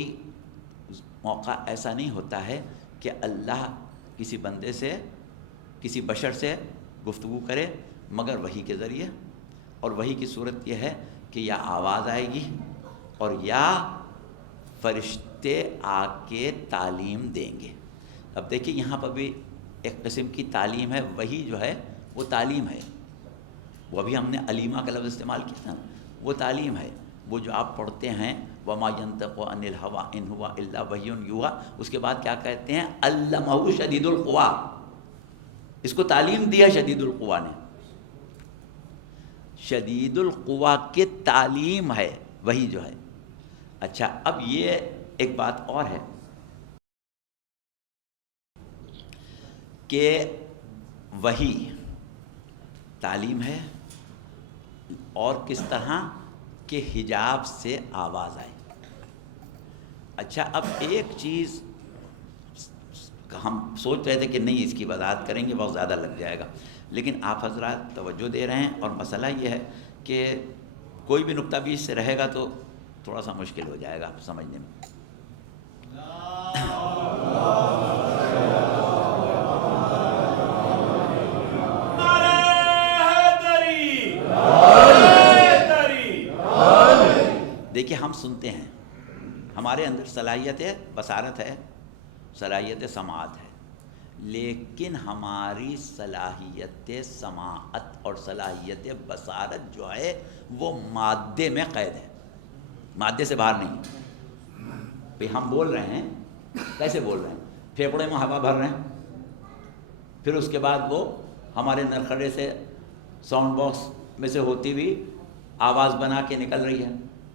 موقع ایسا نہیں ہوتا ہے کہ اللہ کسی بندے سے، کسی بشر سے گفتگو کرے مگر وحی کے ذریعے، اور وحی کی صورت یہ ہے کہ یا آواز آئے گی اور یا فرشتے آ کے تعلیم دیں گے۔ اب دیکھیے یہاں پر بھی ایک قسم کی تعلیم ہے، وحی جو ہے وہ تعلیم ہے، وہ ابھی ہم نے علیمہ کا لفظ استعمال کیا تھا، وہ تعلیم ہے، وہ جو آپ پڑھتے ہیں وما ينطق عن الهوى ان هو الا وحی یوحی، اس کے بعد کیا کہتے ہیں؟ علمہ شدید القویٰ، اس کو تعلیم دیا شدید القویٰ نے. شدید القویٰ کی تعلیم ہے وہی جو ہے. اچھا اب یہ ایک بات اور ہے کہ وہی تعلیم ہے اور کس طرح کہ حجاب سے آواز آئے. اچھا اب ایک چیز ہم سوچ رہے تھے کہ نہیں اس کی وضاحت کریں گے بہت زیادہ لگ جائے گا، لیکن آپ حضرات توجہ دے رہے ہیں، اور مسئلہ یہ ہے کہ کوئی بھی نقطہ بیچ سے رہے گا تو تھوڑا سا مشکل ہو جائے گا سمجھنے میں. دیکھیے ہم سنتے ہیں، ہمارے اندر صلاحیت بصارت ہے، صلاحیت سماعت ہے، لیکن ہماری صلاحیت سماعت اور صلاحیت بصارت جو ہے وہ مادے میں قید ہے، مادے سے باہر نہیں. بھئی ہم بول رہے ہیں، کیسے بول رہے ہیں؟ پھیپھڑے میں ہوا بھر رہے ہیں، پھر اس کے بعد وہ ہمارے نرخڑے سے ساؤنڈ باکس میں سے ہوتی ہوئی آواز بنا کے نکل رہی ہے،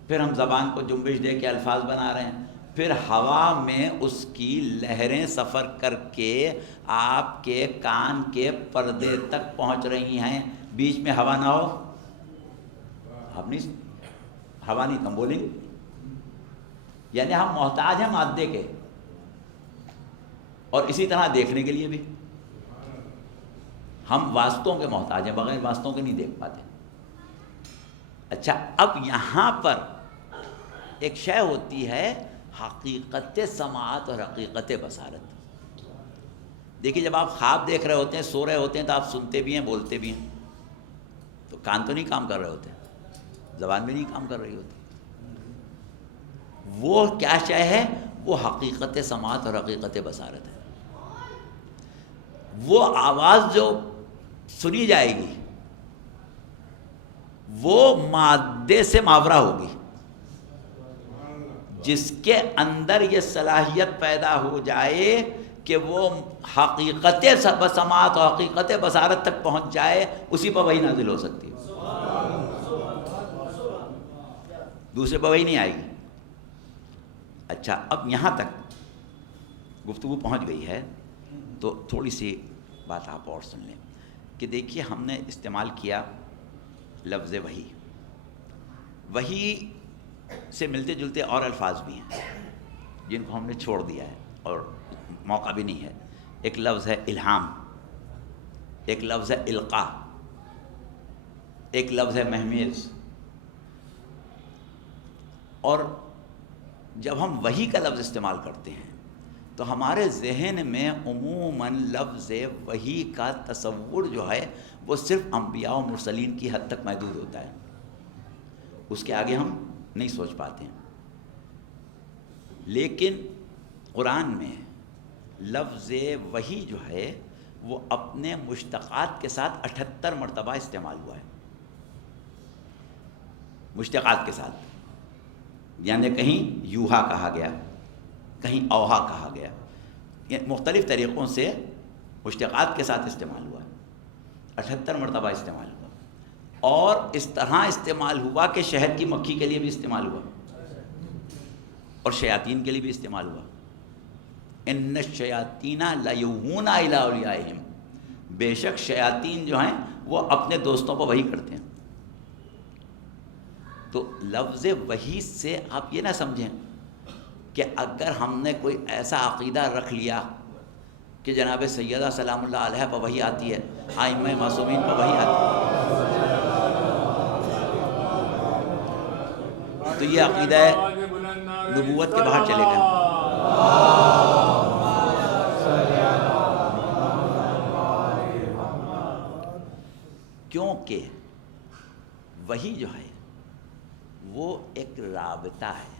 پھر ہم زبان کو جنبش دے کے الفاظ بنا رہے ہیں، پھر ہوا میں اس کی لہریں سفر کر کے آپ کے کان کے پردے تک پہنچ رہی ہیں. بیچ میں ہوا نہ ہو، آپ نہیں، ہوا نہیں ہم بولیں گے. یعنی ہم محتاج ہیں مادے کے، اور اسی طرح دیکھنے کے لیے بھی ہم واسطوں کے محتاج ہیں، بغیر واسطوں کے نہیں دیکھ پاتے. اچھا اب یہاں پر ایک شے ہوتی ہے حقیقت سماعت اور حقیقت بصارت. دیکھیے جب آپ خواب دیکھ رہے ہوتے ہیں، سو رہے ہوتے ہیں، تو آپ سنتے بھی ہیں، بولتے بھی ہیں، تو کان تو نہیں کام کر رہے ہوتے، زبان بھی نہیں کام کر رہی ہوتی. وہ کیا شے ہے؟ وہ حقیقت سماعت اور حقیقت بصارت ہے. وہ آواز جو سنی جائے گی وہ مادے سے ماورا ہوگی. جس کے اندر یہ صلاحیت پیدا ہو جائے کہ وہ حقیقت سماعت اور حقیقت بصارت تک پہنچ جائے، اسی پر وحی نازل ہو سکتی ہے، دوسرے پر وحی نہیں آئے گی. اچھا اب یہاں تک گفتگو پہنچ گئی ہے تو تھوڑی سی بات آپ اور سن لیں کہ دیکھیے ہم نے استعمال کیا لفظ وحی. وحی سے ملتے جلتے اور الفاظ بھی ہیں جن کو ہم نے چھوڑ دیا ہے اور موقع بھی نہیں ہے. ایک لفظ ہے الہام، ایک لفظ ہے القاء، ایک لفظ ہے محمیز. اور جب ہم وحی کا لفظ استعمال کرتے ہیں تو ہمارے ذہن میں عموماً لفظ وحی کا تصور جو ہے وہ صرف انبیاء و مرسلین کی حد تک محدود ہوتا ہے، اس کے آگے ہم نہیں سوچ پاتے ہیں. لیکن قرآن میں لفظ وحی جو ہے وہ اپنے مشتقات کے ساتھ 78 مرتبہ استعمال ہوا ہے، مشتقات کے ساتھ. یعنی کہیں یوحا کہا گیا، کہیں اوحا کہا گیا، یہ مختلف طریقوں سے مشتقات کے ساتھ استعمال ہوا ہے، 78 مرتبہ استعمال ہوا. اور اس طرح استعمال ہوا کہ شہد کی مکھی کے لیے بھی استعمال ہوا اور شیاطین کے لیے بھی استعمال ہوا. ان الشیاطین لیوحون الی اولیاءہم، بے شک شیاطین جو ہیں وہ اپنے دوستوں کو وحی کرتے ہیں. تو لفظ وحی سے آپ یہ نہ سمجھیں کہ اگر ہم نے کوئی ایسا عقیدہ رکھ لیا کہ جناب سیدہ سلام اللہ علیہ پر وحی آتی ہے، ائمہ معصومین پر وحی آتی ہے، تو یہ عقیدہ نبوت کے باہر چلے گا. کیونکہ وحی جو ہے وہ ایک رابطہ ہے.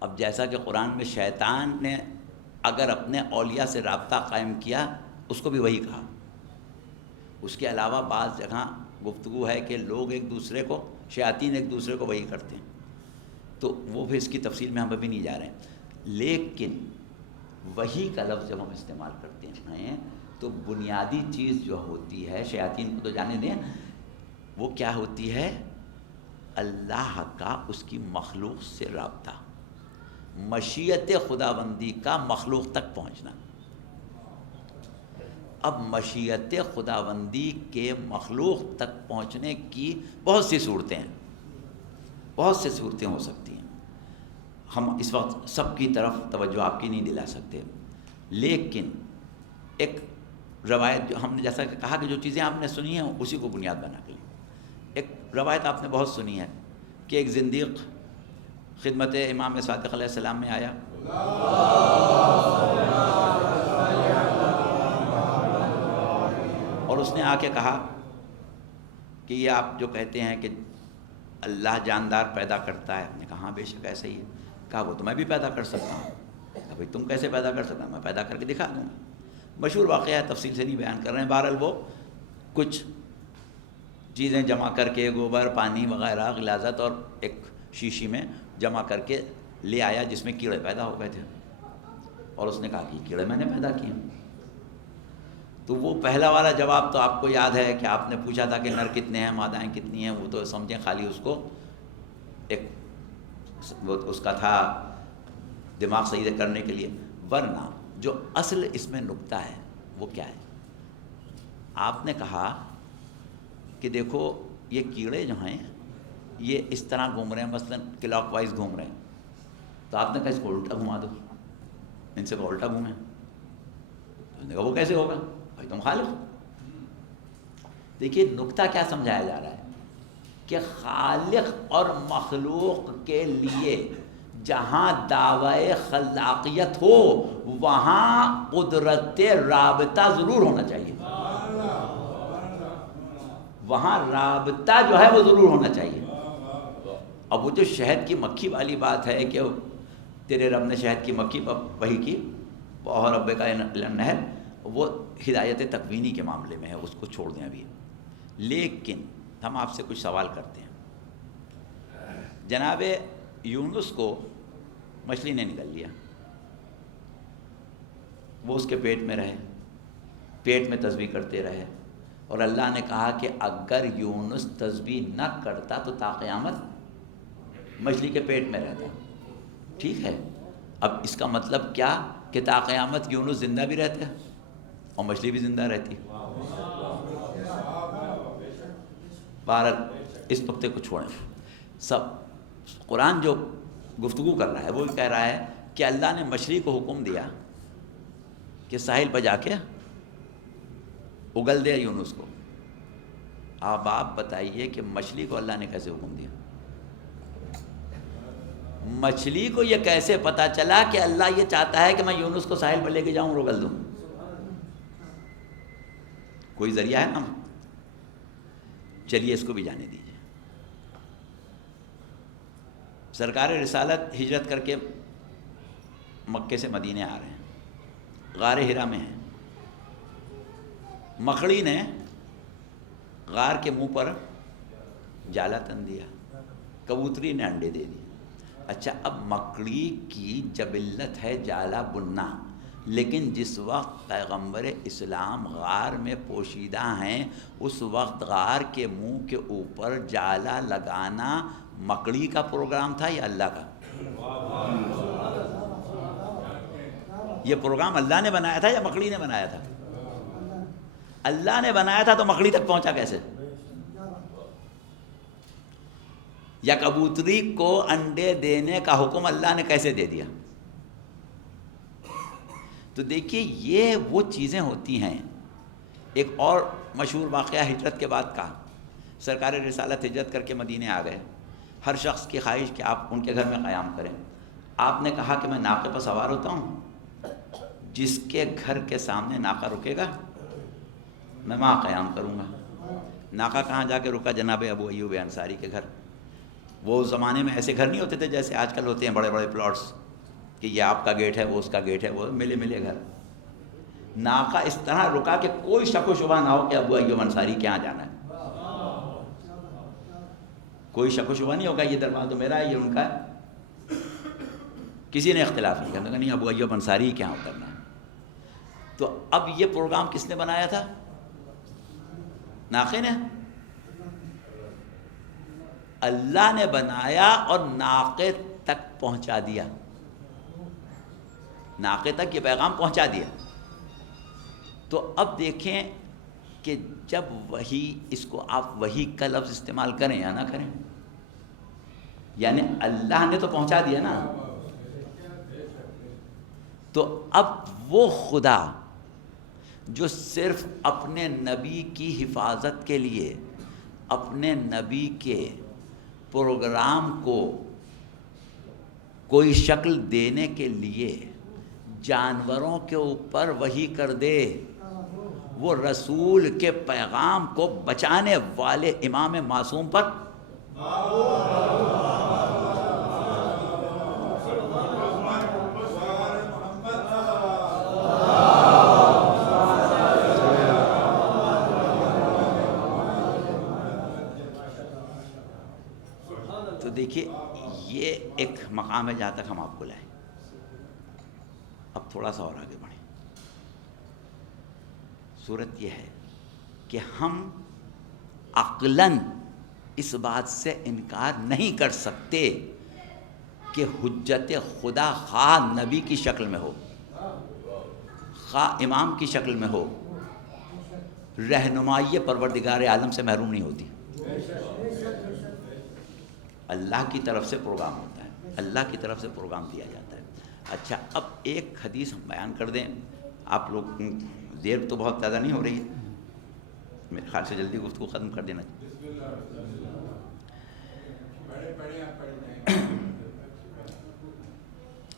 اب جیسا کہ قرآن میں شیطان نے اگر اپنے اولیاء سے رابطہ قائم کیا اس کو بھی وحی کہا. اس کے علاوہ بعض جگہ گفتگو ہے کہ لوگ ایک دوسرے کو شیاطین ایک دوسرے کو وہی کرتے ہیں. تو وہ بھی اس کی تفصیل میں ہم ابھی نہیں جا رہے ہیں. لیکن وہی کا لفظ جب ہم استعمال کرتے ہیں تو بنیادی چیز جو ہوتی ہے، شیاطین کو تو جانے دیں، وہ کیا ہوتی ہے؟ اللہ کا اس کی مخلوق سے رابطہ، مشیت خداوندی کا مخلوق تک پہنچنا. اب مشیت خداوندی کے مخلوق تک پہنچنے کی بہت سی صورتیں ہیں، بہت سی صورتیں ہو سکتی ہیں. ہم اس وقت سب کی طرف توجہ آپ کی نہیں دلا سکتے، لیکن ایک روایت جو ہم نے جیسا کہ کہا کہ جو چیزیں آپ نے سنی ہیں اسی کو بنیاد بنا کے لیں. ایک روایت آپ نے بہت سنی ہے کہ ایک زندیق خدمت امام صادق علیہ السلام میں آیا، اور اس نے آ کے کہا کہ یہ آپ جو کہتے ہیں کہ اللہ جاندار پیدا کرتا ہے. نے کہا ہاں بے شک ایسا ہی ہے. کہا وہ تو میں بھی پیدا کر سکتا ہوں. کہا بھائی تم کیسے پیدا کر سکتا ہوں؟ میں پیدا کر کے دکھا دوں. مشہور واقعہ ہے، تفصیل سے نہیں بیان کر رہے ہیں. بہرحال وہ کچھ چیزیں جمع کر کے، گوبر، پانی وغیرہ، غلاظت، اور ایک شیشی میں جمع کر کے لے آیا جس میں کیڑے پیدا ہو گئے تھے. اور اس نے کہا کہ کیڑے میں نے پیدا کیے. تو وہ پہلا والا جواب تو آپ کو یاد ہے کہ آپ نے پوچھا تھا کہ نر کتنے ہیں، مادائیں کتنی ہیں. وہ تو سمجھیں خالی اس کو ایک اس کا تھا دماغ صحیح کرنے کے لیے. ورنہ جو اصل اس میں نکتہ ہے وہ کیا ہے؟ آپ نے کہا کہ دیکھو یہ کیڑے جو ہیں یہ اس طرح گھوم رہے ہیں، مثلا کلاک وائز گھوم رہے ہیں. تو آپ نے کہا اس کو الٹا گھما دو، ان سے الٹا گھومیں. تو نے کہا وہ کیسے ہوگا؟ بھائی تم خالق. دیکھیے نکتہ کیا سمجھایا جا رہا ہے کہ خالق اور مخلوق کے لیے جہاں دعوی خلاقیت ہو وہاں قدرت رابطہ ضرور ہونا چاہیے. وہاں رابطہ جو ہے وہ ضرور ہونا چاہیے. اب وہ جو شہد کی مکھی والی بات ہے کہ تیرے رب نے شہد کی مکھی پر وحی کی اور رب کا نہر، وہ ہدایت تکوینی کے معاملے میں ہے، اس کو چھوڑ دیں ابھی. لیکن ہم آپ سے کچھ سوال کرتے ہیں. جناب یونس کو مچھلی نے نگل لیا، وہ اس کے پیٹ میں رہے، پیٹ میں تسبیح کرتے رہے. اور اللہ نے کہا کہ اگر یونس تسبیح نہ کرتا تو تا قیامت مچھلی کے پیٹ میں رہتا. ٹھیک ہے، اب اس کا مطلب کیا کہ تا قیامت یونس زندہ بھی رہتے اور مچھلی بھی زندہ رہتی. بہرحال اس نقطے کو چھوڑیں. سب قرآن جو گفتگو کر رہا ہے وہ کہہ رہا ہے کہ اللہ نے مچھلی کو حکم دیا کہ ساحل پہ جا کے اگل دے یونس کو. اب آپ بتائیے کہ مچھلی کو اللہ نے کیسے حکم دیا؟ مچھلی کو یہ کیسے پتا چلا کہ اللہ یہ چاہتا ہے کہ میں یونس کو ساحل پہ لے کے جاؤں اور اگل دوں؟ کوئی ذریعہ ہے نا؟ چلیے اس کو بھی جانے دیجیے. سرکار رسالت ہجرت کر کے مکے سے مدینے آ رہے ہیں، غار ہرا میں ہیں. مکڑی نے غار کے منہ پر جالا تن دیا، کبوتری نے انڈے دے دیے. اچھا اب مکڑی کی جبلت ہے جالا بننا، لیکن جس وقت پیغمبر اسلام غار میں پوشیدہ ہیں اس وقت غار کے منہ کے اوپر جالا لگانا مکڑی کا پروگرام تھا یا اللہ کا؟ یہ پروگرام اللہ نے بنایا تھا یا مکڑی نے بنایا تھا؟ اللہ نے بنایا تھا تو مکڑی تک پہنچا کیسے؟ یا کبوتری کو انڈے دینے کا حکم اللہ نے کیسے دے دیا؟ تو دیکھیے یہ وہ چیزیں ہوتی ہیں. ایک اور مشہور واقعہ ہجرت کے بعد کا، سرکار رسالت ہجرت کر کے مدینے آ گئے. ہر شخص کی خواہش کہ آپ ان کے گھر میں قیام کریں. آپ نے کہا کہ میں ناقے پر سوار ہوتا ہوں، جس کے گھر کے سامنے ناقہ رکے گا میں وہاں قیام کروں گا. ناقہ کہاں جا کے رکا؟ جناب ابو ایوب انصاری کے گھر. وہ زمانے میں ایسے گھر نہیں ہوتے تھے جیسے آج کل ہوتے ہیں، بڑے بڑے پلاٹس کہ یہ آپ کا گیٹ ہے وہ اس کا گیٹ ہے، وہ ملے ملے گھر. ناقہ اس طرح رکا کہ کوئی شک و شبہ نہ ہو کہ ابو ایوب انصاری کے یہاں جانا ہے. کوئی شک و شبہ نہیں ہوگا یہ دربار تو میرا ہے، یہ ان کا ہے. کسی نے اختلاف نہیں کرنا کہ نہیں ابو ایوب انصاری کے یہاں اترنا ہے. تو اب یہ پروگرام کس نے بنایا تھا؟ ناقے نے. اللہ نے بنایا اور ناقے تک پہنچا دیا، ناقے تک یہ پیغام پہنچا دیا. تو اب دیکھیں کہ جب وہی، اس کو آپ وہی کا لفظ استعمال کریں یا نہ کریں، یعنی اللہ نے تو پہنچا دیا نا. تو اب وہ خدا جو صرف اپنے نبی کی حفاظت کے لیے، اپنے نبی کے پروگرام کو کوئی شکل دینے کے لیے جانوروں کے اوپر وحی کر دے، وہ رسول کے پیغام کو بچانے والے امام معصوم پر تو دیکھیے یہ ایک مقام ہے جہاں تک ہم آپ کو لائیں. اب تھوڑا سا اور آگے بڑھیں. صورت یہ ہے کہ ہم عقلاً اس بات سے انکار نہیں کر سکتے کہ حجت خدا خواہ نبی کی شکل میں ہو، خواہ امام کی شکل میں ہو، رہنمائی پروردگار عالم سے محروم نہیں ہوتی. اللہ کی طرف سے پروگرام ہوتا ہے، اللہ کی طرف سے پروگرام دیا جاتا ہے. اچھا اب ایک حدیث ہم بیان کر دیں. آپ لوگ دیر تو بہت زیادہ نہیں ہو رہی ہے، میرے خیال سے جلدی گفتگو ختم کر دینا.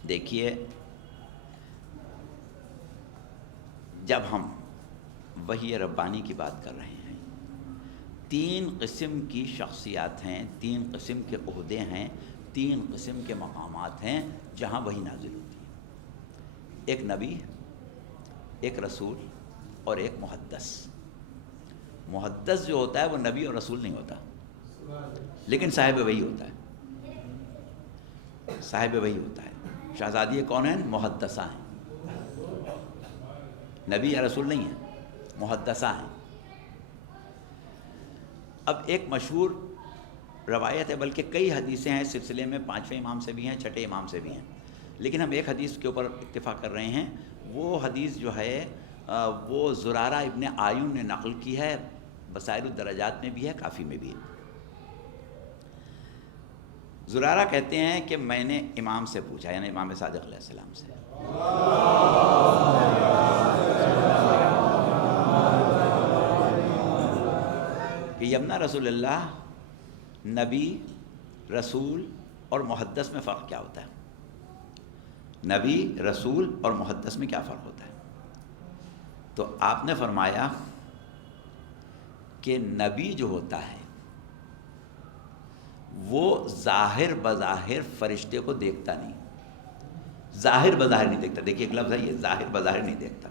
دیکھیے جب ہم وحی ربانی کی بات کر رہے ہیں، 3 قسم کی شخصیات ہیں، 3 قسم کے عہدے ہیں، 3 قسم کے مقامات ہیں جہاں وحی نازل ہوتی ہے. ایک نبی، ایک رسول اور ایک محدث. محدث جو ہوتا ہے وہ نبی اور رسول نہیں ہوتا، لیکن صاحب وحی ہوتا ہے. صاحب وحی ہوتا ہے. شہزادی کون ہیں؟ محدثہ ہیں. نبی یا رسول نہیں ہیں، محدثہ ہیں. اب ایک مشہور روایت ہے، بلکہ کئی حدیثیں ہیں سلسلے میں، 5ویں امام سے بھی ہیں، 6ٹھے امام سے بھی ہیں، لیکن ہم ایک حدیث کے اوپر اکتفا کر رہے ہیں. وہ حدیث جو ہے وہ زرارہ ابن آیون نے نقل کی ہے، بصائر الدرجات میں بھی ہے، کافی میں بھی ہے. زرارہ کہتے ہیں کہ میں نے امام سے پوچھا، یعنی امام صادق علیہ السلام سے، کہ یمنا رسول اللہ، نبی، رسول اور محدث میں فرق کیا ہوتا ہے؟ نبی، رسول اور محدث میں کیا فرق ہوتا ہے؟ تو آپ نے فرمایا کہ نبی جو ہوتا ہے وہ ظاہر بظاہر فرشتے کو دیکھتا نہیں، ظاہر بظاہر نہیں دیکھتا. دیکھیے ایک لفظ ہے یہ، ظاہر بظاہر نہیں دیکھتا.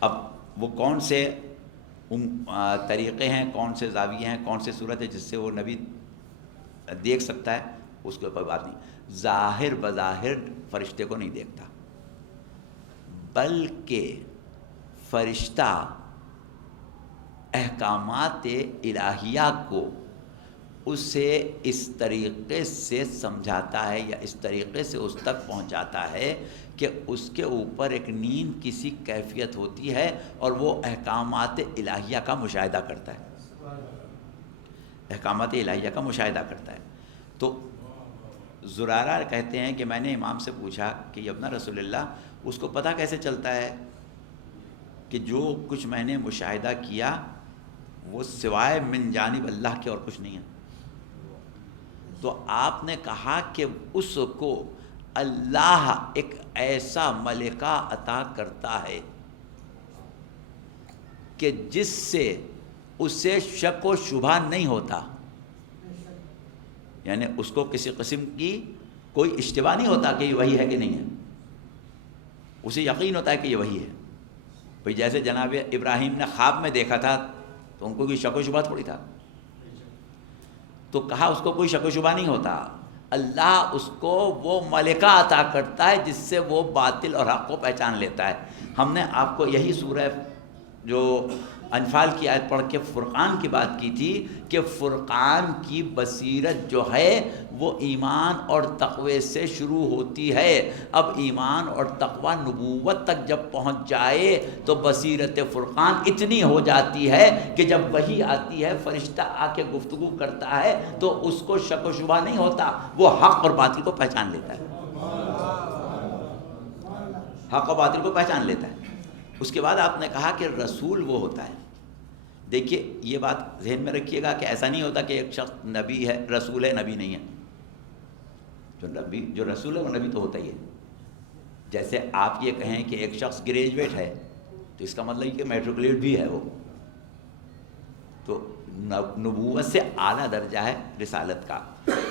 اب وہ کون سے طریقے ہیں، کون سے زاویے ہیں، کون سے صورت ہے جس سے وہ نبی دیکھ سکتا ہے، اس کے اوپر بات نہیں. ظاہر بظاہر فرشتے کو نہیں دیکھتا، بلکہ فرشتہ احکامات الہیہ کو اسے اس طریقے سے سمجھاتا ہے یا اس طریقے سے اس تک پہنچاتا ہے کہ اس کے اوپر ایک نیند کسی کیفیت ہوتی ہے اور وہ احکامات الہیہ کا مشاہدہ کرتا ہے، احکامات الہیہ کا مشاہدہ کرتا ہے. تو زرارہ کہتے ہیں کہ میں نے امام سے پوچھا کہ یبنا رسول اللہ، اس کو پتہ کیسے چلتا ہے کہ جو کچھ میں نے مشاہدہ کیا وہ سوائے من جانب اللہ کے اور کچھ نہیں ہے؟ تو آپ نے کہا کہ اس کو اللہ ایک ایسا ملکہ عطا کرتا ہے کہ جس سے اسے شک و شبہ نہیں ہوتا، یعنی اس کو کسی قسم کی کوئی اشتباہ نہیں ہوتا کہ یہ وہی ہے کہ نہیں ہے، اسے یقین ہوتا ہے کہ یہ وہی ہے. بھئی جیسے جناب ابراہیم نے خواب میں دیکھا تھا تو ان کو کوئی شک و شبہ تھوڑی تھا. تو کہا اس کو کوئی شک و شبہ نہیں ہوتا، اللہ اس کو وہ ملکہ عطا کرتا ہے جس سے وہ باطل اور حق کو پہچان لیتا ہے۔ ہم نے آپ کو یہی سورہ جو انفال کی آیت پڑھ کے فرقان کی بات کی تھی کہ فرقان کی بصیرت جو ہے وہ ایمان اور تقوی سے شروع ہوتی ہے۔ اب ایمان اور تقوی نبوت تک جب پہنچ جائے تو بصیرت فرقان اتنی ہو جاتی ہے کہ جب وحی آتی ہے، فرشتہ آ کے گفتگو کرتا ہے تو اس کو شک و شبہ نہیں ہوتا، وہ حق اور باطل کو پہچان لیتا ہے، حق و باطل کو پہچان لیتا ہے۔ اس کے بعد آپ نے کہا کہ رسول وہ ہوتا ہے۔ دیکھیے یہ بات ذہن میں رکھیے گا کہ ایسا نہیں ہوتا کہ ایک شخص نبی ہے، رسول ہے، نبی نہیں ہے۔ جو رسول ہے وہ نبی تو ہوتا ہی ہے۔ جیسے آپ یہ کہیں کہ ایک شخص گریجویٹ ہے تو اس کا مطلب یہ کہ میٹرکولیٹ بھی ہے وہ، تو نبوت سے اعلیٰ درجہ ہے رسالت کا۔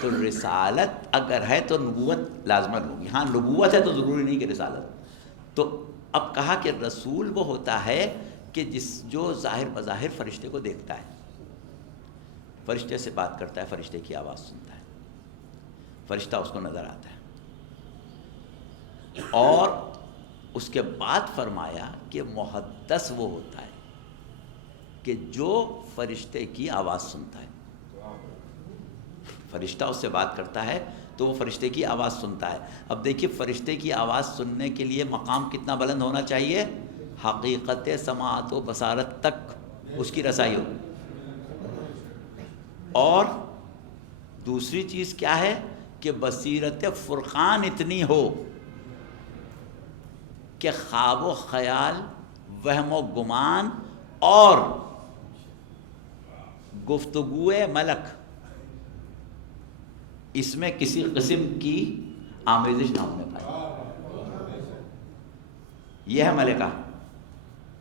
تو رسالت اگر ہے تو نبوت لازمن ہوگی، ہاں نبوت ہے تو ضروری نہیں کہ رسالت۔ تو اب کہا کہ رسول وہ ہوتا ہے کہ جو ظاہر بظاہر فرشتے کو دیکھتا ہے، فرشتے سے بات کرتا ہے، فرشتے کی آواز سنتا ہے، فرشتہ اس کو نظر آتا ہے۔ اور اس کے بعد فرمایا کہ محدث وہ ہوتا ہے کہ جو فرشتے کی آواز سنتا ہے، فرشتہ اس سے بات کرتا ہے تو وہ فرشتے کی آواز سنتا ہے۔ اب دیکھیے فرشتے کی آواز سننے کے لیے مقام کتنا بلند ہونا چاہیے؟ حقیقت سماعت و بصارت تک اس کی رسائی ہو۔ اور دوسری چیز کیا ہے کہ بصیرت فرقان اتنی ہو کہ خواب و خیال، وہم و گمان اور گفتگو ملک اس میں کسی قسم کی آمیزش نہ ہونے پائے۔ یہ ہے ملکہ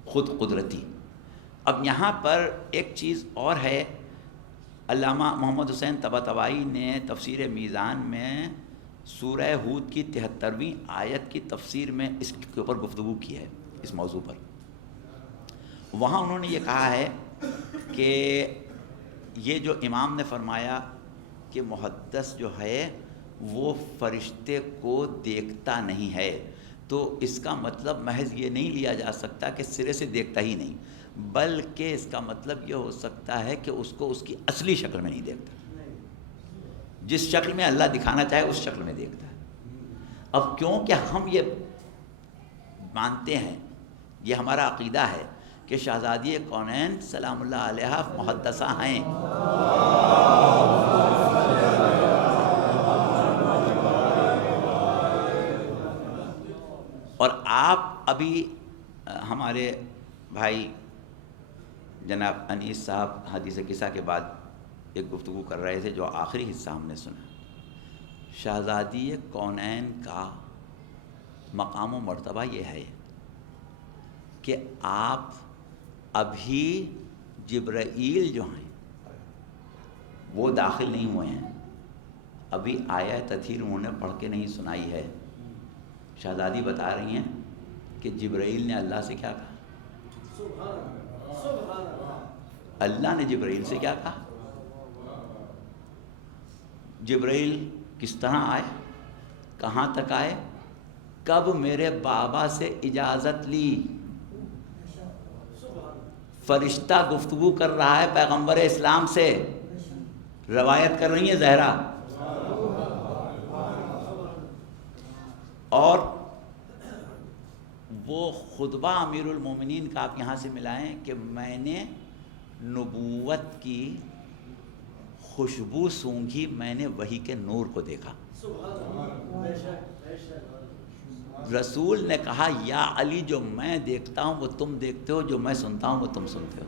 خود قدرتی۔ اب یہاں پر ایک چیز اور ہے، علامہ محمد حسین طباطبائی نے تفسیر میزان میں سورہ ہود کی 73ویں آیت کی تفسیر میں اس کے اوپر گفتگو کی ہے، اس موضوع پر۔ وہاں انہوں نے یہ کہا ہے کہ یہ جو امام نے فرمایا کہ محدث جو ہے وہ فرشتے کو دیکھتا نہیں ہے، تو اس کا مطلب محض یہ نہیں لیا جا سکتا کہ سرے سے دیکھتا ہی نہیں، بلکہ اس کا مطلب یہ ہو سکتا ہے کہ اس کو اس کی اصلی شکل میں نہیں دیکھتا، جس شکل میں اللہ دکھانا چاہے اس شکل میں دیکھتا ہے۔ اب کیونکہ ہم یہ مانتے ہیں، یہ ہمارا عقیدہ ہے کہ شہزادی کونین سلام اللہ علیہ محدثہ ہیں، اور آپ ابھی ہمارے بھائی جناب انیس صاحب حدیث قصہ کے بعد ایک گفتگو کر رہے تھے جو آخری حصہ ہم نے سنا۔ شہزادی کونین کا مقام و مرتبہ یہ ہے کہ آپ ابھی جبرائیل جو ہیں وہ داخل نہیں ہوئے ہیں، ابھی آیا تطہیر انہوں نے پڑھ کے نہیں سنائی ہے۔ شہزادی بتا رہی ہیں کہ جبرائیل نے اللہ سے کیا کہا، اللہ نے جبرائیل سے کیا کہا، جبرائیل کس طرح آئے، کہاں تک آئے، کب میرے بابا سے اجازت لی۔ فرشتہ گفتگو کر رہا ہے پیغمبر اسلام سے، روایت کر رہی ہیں زہرا، اور وہ خطبہ امیر المومنین کا آپ یہاں سے ملائیں کہ میں نے نبوت کی خوشبو سونگھی، میں نے وحی کے نور کو دیکھا۔ رسول نے کہا یا علی جو میں دیکھتا ہوں وہ تم دیکھتے ہو، جو میں سنتا ہوں وہ تم سنتے ہو،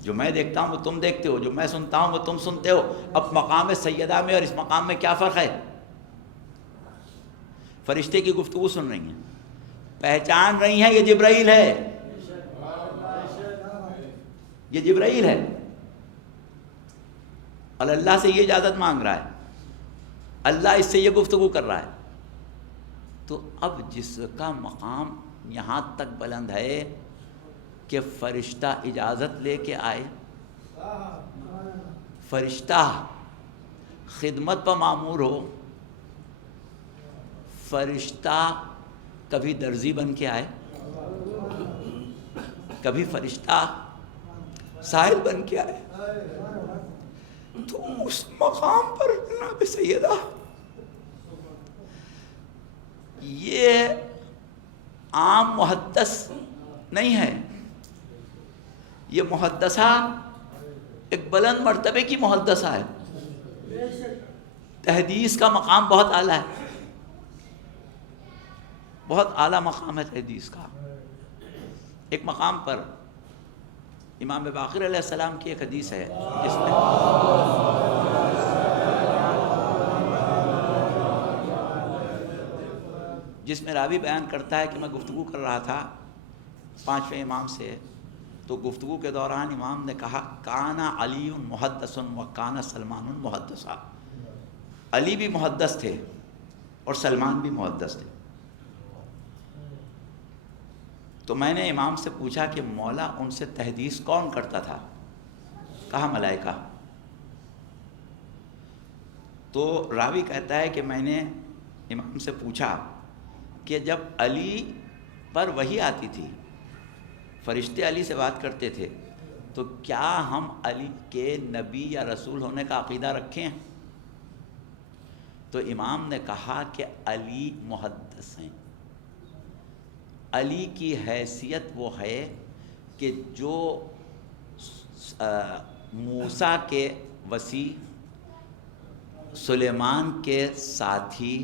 جو میں دیکھتا ہوں وہ تم دیکھتے ہو، جو میں سنتا ہوں وہ تم سنتے ہو۔ اب مقام سیدہ میں اور اس مقام میں کیا فرق ہے؟ فرشتے کی گفتگو سن رہی ہیں، پہچان رہی ہیں یہ جبرائیل ہے، یہ جبرائیل ہے، اور اللہ سے یہ اجازت مانگ رہا ہے، اللہ اس سے یہ گفتگو کر رہا ہے۔ تو اب جس کا مقام یہاں تک بلند ہے کہ فرشتہ اجازت لے کے آئے، فرشتہ خدمت پر مامور ہو، فرشتہ کبھی درزی بن کے آئے، کبھی فرشتہ سائل بن کے آئے، تو اس مقام پر جناب سیدہ یہ عام محدث نہیں ہے، یہ محدثہ ایک بلند مرتبے کی محدثہ ہے، تحدیث کا مقام بہت اعلیٰ ہے، بہت اعلیٰ مقام ہے تحدیث کا۔ ایک مقام پر امام باقر علیہ السلام کی ایک حدیث ہے جس میں راوی بیان کرتا ہے کہ میں گفتگو کر رہا تھا 5ویں امام سے، تو گفتگو کے دوران امام نے کہا کانا علی محدث و کانا سلمان محدثا، علی بھی محدث تھے اور سلمان بھی محدث تھے۔ تو میں نے امام سے پوچھا کہ مولا ان سے تحدیث کون کرتا تھا؟ کہا ملائکہ۔ تو راوی کہتا ہے کہ میں نے امام سے پوچھا کہ جب علی پر وحی آتی تھی، فرشتے علی سے بات کرتے تھے، تو کیا ہم علی کے نبی یا رسول ہونے کا عقیدہ رکھیں؟ تو امام نے کہا کہ علی محدث ہیں، علی کی حیثیت وہ ہے کہ جو موسیٰ کے وصی، سلیمان کے ساتھی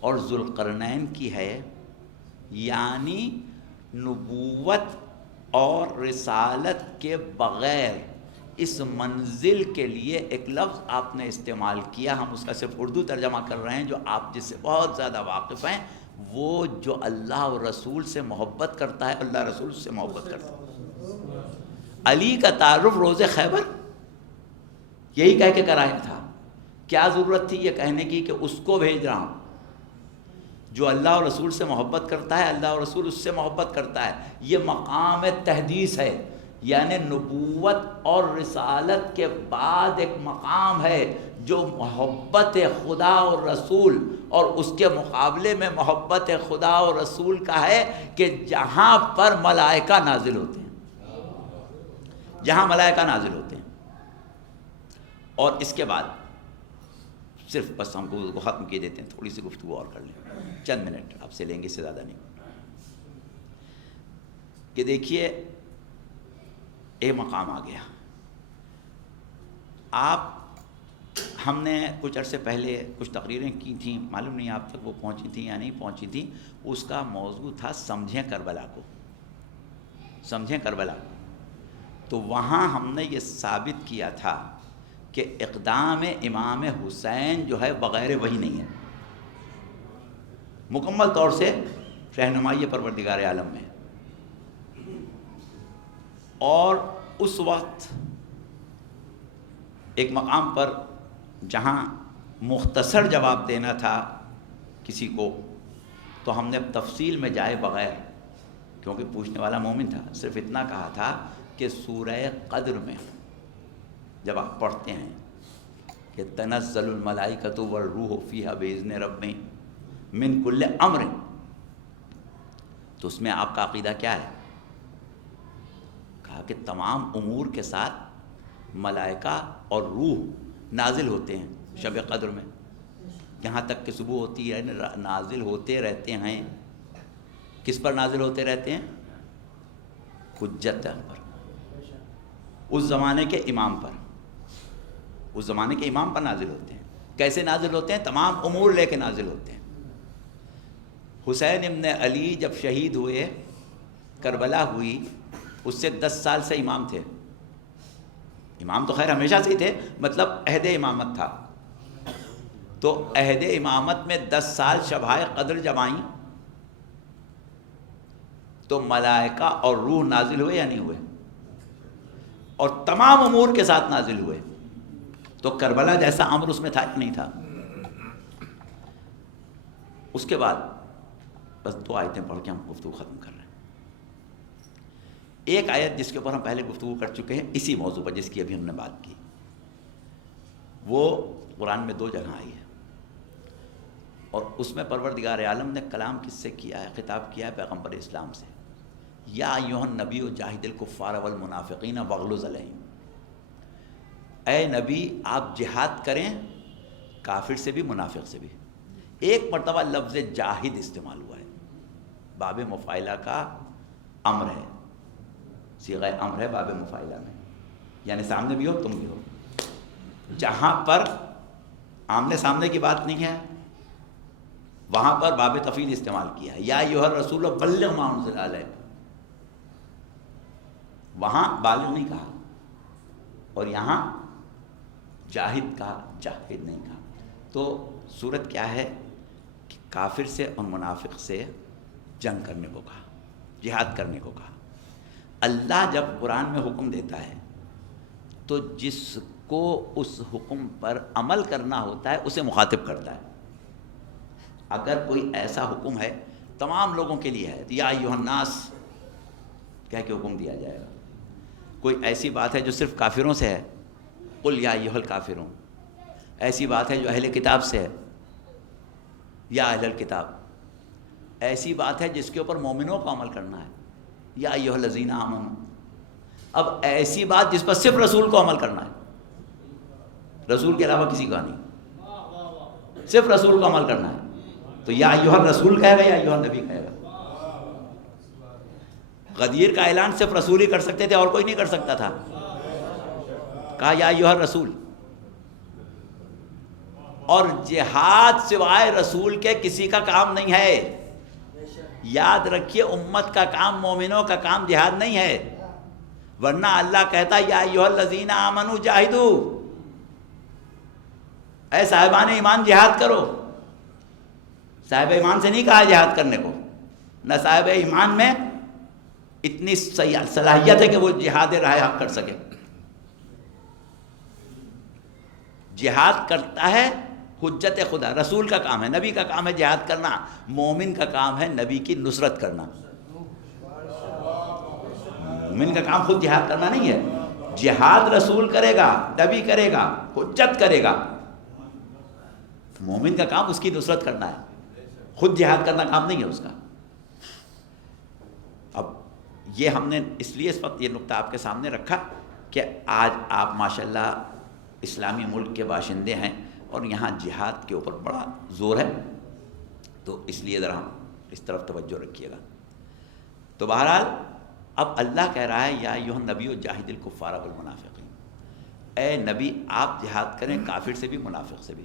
اور ذوالقرنین کی ہے، یعنی نبوت اور رسالت کے بغیر اس منزل کے لیے ایک لفظ آپ نے استعمال کیا، ہم اس کا صرف اردو ترجمہ کر رہے ہیں، جو آپ جس سے بہت زیادہ واقف ہیں، وہ جو اللہ اور رسول سے محبت کرتا ہے، اللہ رسول سے محبت کرتا ہے۔ علی کا تعارف روز خیبر یہی کہہ کے کرایا تھا، کیا ضرورت تھی یہ کہنے کی کہ اس کو بھیج رہا ہوں جو اللہ اور رسول سے محبت کرتا ہے، اللہ اور رسول اس سے محبت کرتا ہے۔ یہ مقام تحدیث ہے، یعنی نبوت اور رسالت کے بعد ایک مقام ہے جو محبت خدا اور رسول اور اس کے مقابلے میں محبت خدا اور رسول کا ہے، کہ جہاں پر ملائکہ نازل ہوتے ہیں، جہاں ملائکہ نازل ہوتے ہیں۔ اور اس کے بعد صرف بس ہم کو ختم کیے دیتے ہیں، تھوڑی سی گفتگو اور کر لیں، چند منٹ آپ سے لیں گے، اس سے زیادہ نہیں، کہ دیکھیے ایک مقام آ گیا۔ ہم نے کچھ عرصے پہلے کچھ تقریریں کی تھیں، معلوم نہیں آپ تک وہ پہنچی تھیں یا نہیں پہنچی تھیں، اس کا موضوع تھا سمجھیں کربلا کو، سمجھیں کربلا کو۔ تو وہاں ہم نے یہ ثابت کیا تھا کہ اقدام امام حسین جو ہے بغیر وحی نہیں ہے، مکمل طور سے رہنمائی پروردگار عالم میں۔ اور اس وقت ایک مقام پر جہاں مختصر جواب دینا تھا کسی کو، تو ہم نے تفصیل میں جائے بغیر، کیونکہ پوچھنے والا مومن تھا، صرف اتنا کہا تھا کہ سورہ قدر میں جب آپ پڑھتے ہیں کہ تنزل الملائکۃ والروح فیہا بإذن ربہم من کل امر، تو اس میں آپ کا عقیدہ کیا ہے؟ کہا کہ تمام امور کے ساتھ ملائکہ اور روح نازل ہوتے ہیں شب قدر میں، یہاں تک کہ صبح ہوتی ہے نازل ہوتے رہتے ہیں۔ کس پر نازل ہوتے رہتے ہیں؟ حجت پر، اس زمانے کے امام پر، اس زمانے کے امام پر نازل ہوتے ہیں۔ کیسے نازل ہوتے ہیں؟ تمام امور لے کے نازل ہوتے ہیں۔ حسین ابن علی جب شہید ہوئے، کربلا ہوئی، اس سے 10 سال سے امام تھے، امام تو خیر ہمیشہ سے ہی تھے، مطلب عہد امامت تھا، تو عہد امامت میں 10 سال شبائے قدر جب آئیں تو ملائکہ اور روح نازل ہوئے یا نہیں ہوئے؟ اور تمام امور کے ساتھ نازل ہوئے۔ تو کربلا جیسا امر اس میں تھا کہ نہیں تھا؟ اس کے بعد بس 2 آیتیں پڑھ کے ہم گفتگو ختم کر رہے ہیں۔ ایک آیت جس کے اوپر ہم پہلے گفتگو کر چکے ہیں اسی موضوع پر، جس کی ابھی ہم نے بات کی، وہ قرآن میں 2 جگہ آئی ہے، اور اس میں پروردگار عالم نے کلام کس سے کیا ہے؟ خطاب کیا ہے پیغمبر اسلام سے، یا ایھا النبی جاہد الکفار والمنافقین واغلظ علیہم، اے نبی آپ جہاد کریں کافر سے بھی منافق سے بھی۔ ایک مرتبہ لفظ جاہد استعمال ہوا ہے، باب مفاعلہ کا امر ہے، صیغہ امر ہے باب مفاعلہ میں، یعنی سامنے بھی ہو تم بھی ہو۔ جہاں پر آمنے سامنے کی بات نہیں ہے وہاں پر باب تفعیل استعمال کیا ہے، یا ایھا الرسول بلغ ما انزل الیک، وہاں بالغ نہیں کہا، اور یہاں جاہد کا جاہد نہیں کہا۔ تو صورت کیا ہے کہ کافر سے اور منافق سے جنگ کرنے کو کہا، جہاد کرنے کو کہا۔ اللہ جب قرآن میں حکم دیتا ہے تو جس کو اس حکم پر عمل کرنا ہوتا ہے اسے مخاطب کرتا ہے۔ اگر کوئی ایسا حکم ہے تمام لوگوں کے لیے ہے تو یا ایھا الناس کہہ کے حکم دیا جائے گا۔ کوئی ایسی بات ہے جو صرف کافروں سے ہے، قل یا ایھا الکافرون، ایسی بات ہے جو اہل کتاب سے ہے، یا اہل الکتاب، ایسی بات ہے جس کے اوپر مومنوں کو عمل کرنا ہے، یا ایھا الذین آمنوا۔ اب ایسی بات جس پر صرف رسول کو عمل کرنا ہے، رسول کے علاوہ کسی کا نہیں، صرف رسول کو عمل کرنا ہے، تو یا ایھا الرسول کہے گا یا ایھا النبی کہے گا۔ غدیر کا اعلان صرف رسول ہی کر سکتے تھے، اور کوئی نہیں کر سکتا تھا، کہا یا ایھا الرسول۔ اور جہاد سوائے رسول کے کسی کا کام نہیں ہے، یاد رکھیے امت کا کام، مومنوں کا کام جہاد نہیں ہے، ورنہ اللہ کہتا یا ایھا الذین آمنوا جاہدوا، اے صاحبان ایمان جہاد کرو۔ صاحب ایمان سے نہیں کہا جہاد کرنے کو، نہ صاحب ایمان میں اتنی صلاحیت ہے کہ وہ جہاد راہ حق کر سکے۔ جہاد کرتا ہے حجت خدا، رسول کا کام ہے، نبی کا کام ہے جہاد کرنا، مومن کا کام ہے نبی کی نصرت کرنا۔ مومن کا کام خود جہاد کرنا نہیں ہے، جہاد رسول کرے گا، نبی کرے گا، حجت کرے گا، مومن کا کام اس کی نصرت کرنا ہے، خود جہاد کرنا کام نہیں ہے اس کا۔ اب یہ ہم نے اس لیے اس وقت یہ نقطہ آپ کے سامنے رکھا کہ آج آپ ماشاءاللہ اسلامی ملک کے باشندے ہیں اور یہاں جہاد کے اوپر بڑا زور ہے، تو اس لیے ذرا ہم اس طرف توجہ رکھیے گا۔ تو بہرحال اب اللہ کہہ رہا ہے یا ایھا النبی جاہد الکفار والمنافقین، اے نبی آپ جہاد کریں کافر سے بھی منافق سے بھی۔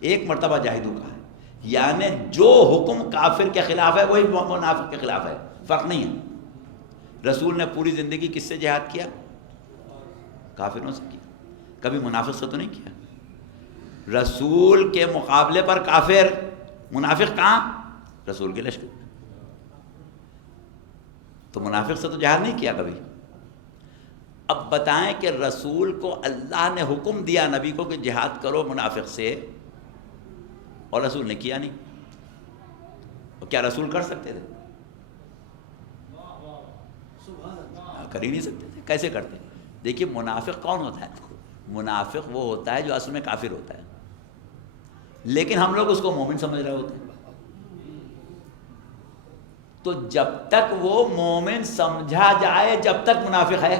ایک مرتبہ جاہدو کا ہے، یعنی جو حکم کافر کے خلاف ہے وہی منافق کے خلاف ہے، فرق نہیں ہے۔ رسول نے پوری زندگی کس سے جہاد کیا؟ کافروں سے کیا، کبھی منافق سے تو نہیں کیا۔ رسول کے مقابلے پر کافر، منافق کہاں؟ رسول کے لشکر میں، تو منافق سے تو جہاد نہیں کیا کبھی۔ اب بتائیں کہ رسول کو اللہ نے حکم دیا نبی کو کہ جہاد کرو منافق سے، اور رسول نے کیا نہیں، تو کیا رسول کر سکتے تھے؟ کر ہی نہیں سکتے تھے، کیسے کرتے؟ دیکھیے منافق کون ہوتا ہے؟ منافق وہ ہوتا ہے جو اصل میں کافر ہوتا ہے، لیکن ہم لوگ اس کو مومن سمجھ رہے ہوتے ہیں۔ تو جب تک وہ مومن سمجھا جائے جب تک منافق ہے،